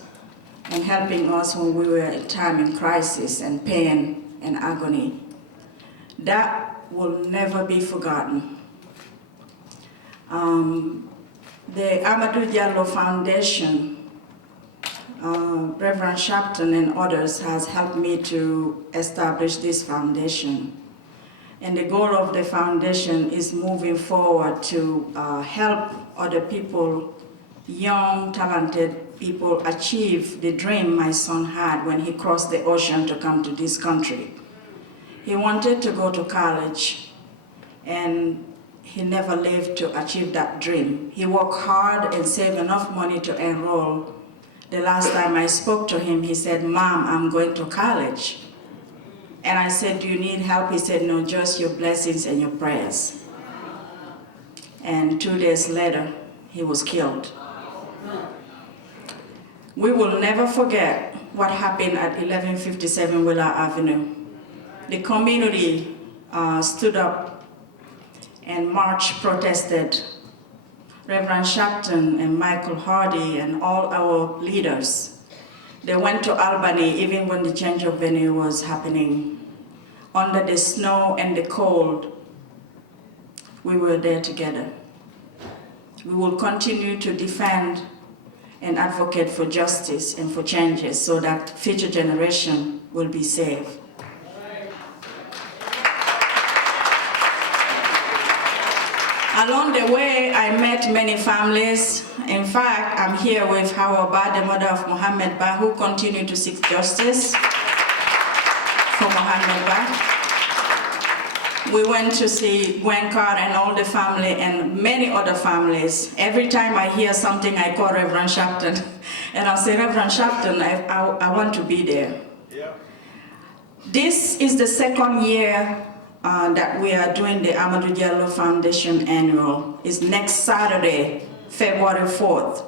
and helping us when we were at a time in crisis and pain and agony. That will never be forgotten. The Amadou Diallo Foundation, Reverend Sharpton and others has helped me to establish this foundation. And the goal of the foundation is moving forward to help other people, young, talented people, achieve the dream my son had when he crossed the ocean to come to this country. He wanted to go to college, and he never lived to achieve that dream. He worked hard and saved enough money to enroll. The last time I spoke to him, he said, "Mom, I'm going to college." And I said, "Do you need help?" He said, "No, just your blessings and your prayers." And 2 days later, he was killed. We will never forget what happened at 1157 Willow Avenue. The community stood up and marched, protested. Reverend Sharpton and Michael Hardy and all our leaders, they went to Albany even when the change of venue was happening. Under the snow and the cold, we were there together. We will continue to defend and advocate for justice and for changes so that future generation will be saved. Along the way, I met many families. In fact, I'm here with Hawa Ba, the mother of Mohammed Ba, who continued to seek justice for Mohammed Ba. We went to see Gwen Carr and all the family and many other families. Every time I hear something, I call Reverend Sharpton. And I'll say, "Reverend Sharpton, I want to be there." Yeah. This is the second year that we are doing the Amadou Diallo Foundation Annual. It's next Saturday, February 4th.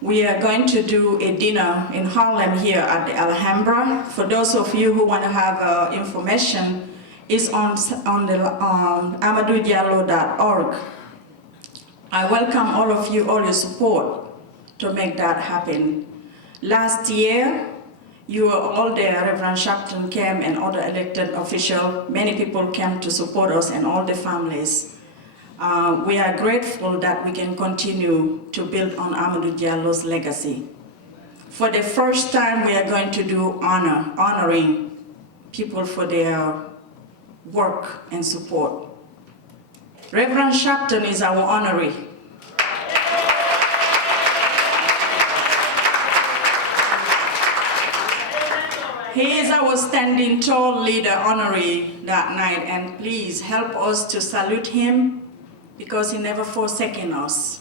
We are going to do a dinner in Harlem here at the Alhambra. For those of you who want to have information, it's on the amadoudiallo.org. I welcome all of you, all your support to make that happen. Last year, you were all there. Reverend Sharpton came and other elected officials. Many people came to support us and all the families. We are grateful that we can continue to build on Amadou Diallo's legacy. For the first time, we are going to do honoring people for their work and support. Reverend Sharpton is our honoree. He is our standing tall leader honoree that night, and please help us to salute him because he never forsaken us.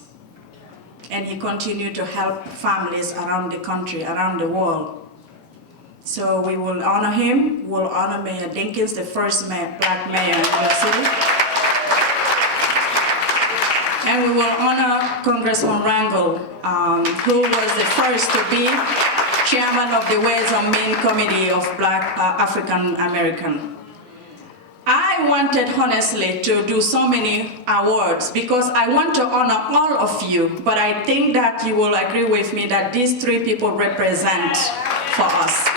And he continued to help families around the country, around the world. So we will honor him. We'll honor Mayor Dinkins, the first black mayor in New York City. And we will honor Congressman Rangel, who was the first to be chairman of the Ways and Means Committee of Black African American. I wanted, honestly, to do so many awards because I want to honor all of you, but I think that you will agree with me that these three people represent for us.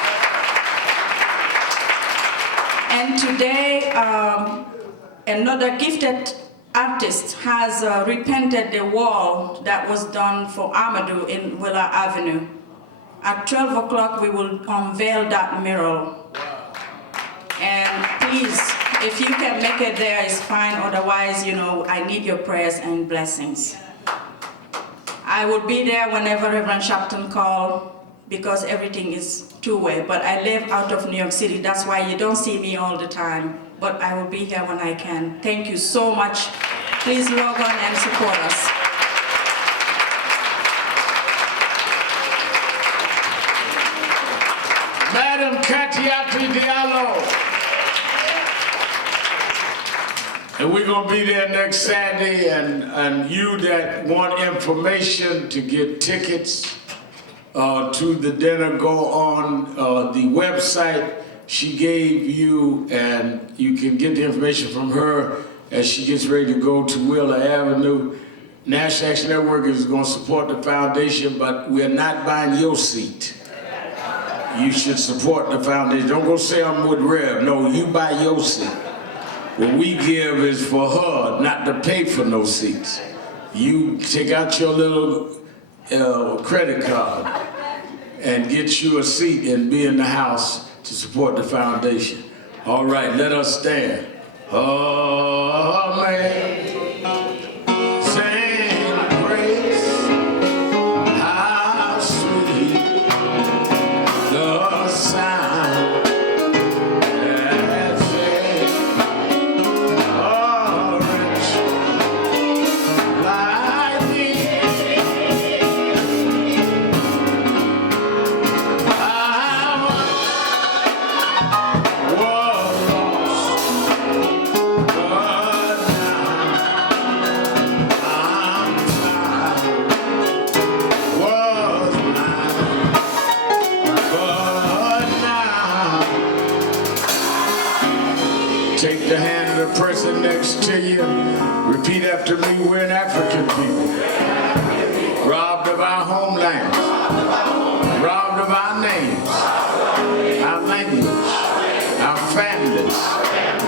And today, another gifted artist has repainted the wall that was done for Amadou in Willa Avenue. At 12 o'clock, we will unveil that mural. And please, if you can make it there, it's fine. Otherwise, you know, I need your prayers and blessings. I will be there whenever Reverend Sharpton calls because everything is two-way. But I live out of New York City. That's why you don't see me all the time. But I will be here when I can. Thank you so much. Please log on and support us. Madam Katiati Diallo. And we're going to be there next Saturday, and you that want information to get tickets to the dinner, go on the website she gave you, and you can get the information from her as she gets ready to go to Wheeler Avenue. National Action Network is going to support the foundation, but we're not buying your seat. You should support the foundation. Don't go say I'm with Rev. No, you buy your seat. What we give is for her, not to pay for no seats. You take out your little credit card and get you a seat and be in the house to support the foundation. All right, let us stand. Oh, man. Sing grace. How sweet the sound. Take the hand of the person next to you. Repeat after me. We're an African people. Robbed of our homeland. Robbed of our names. Our language. Our families.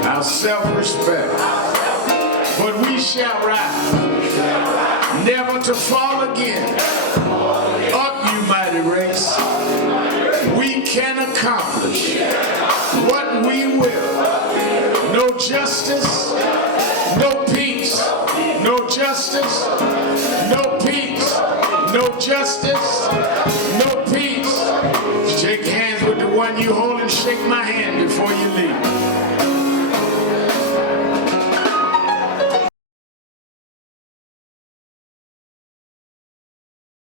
Our self-respect. But we shall rise. Never to fall again. Up, you mighty race. We can accomplish what we will. No justice, no peace. No justice, no peace. No justice, no peace. Shake hands with the one you hold and shake my hand before you leave.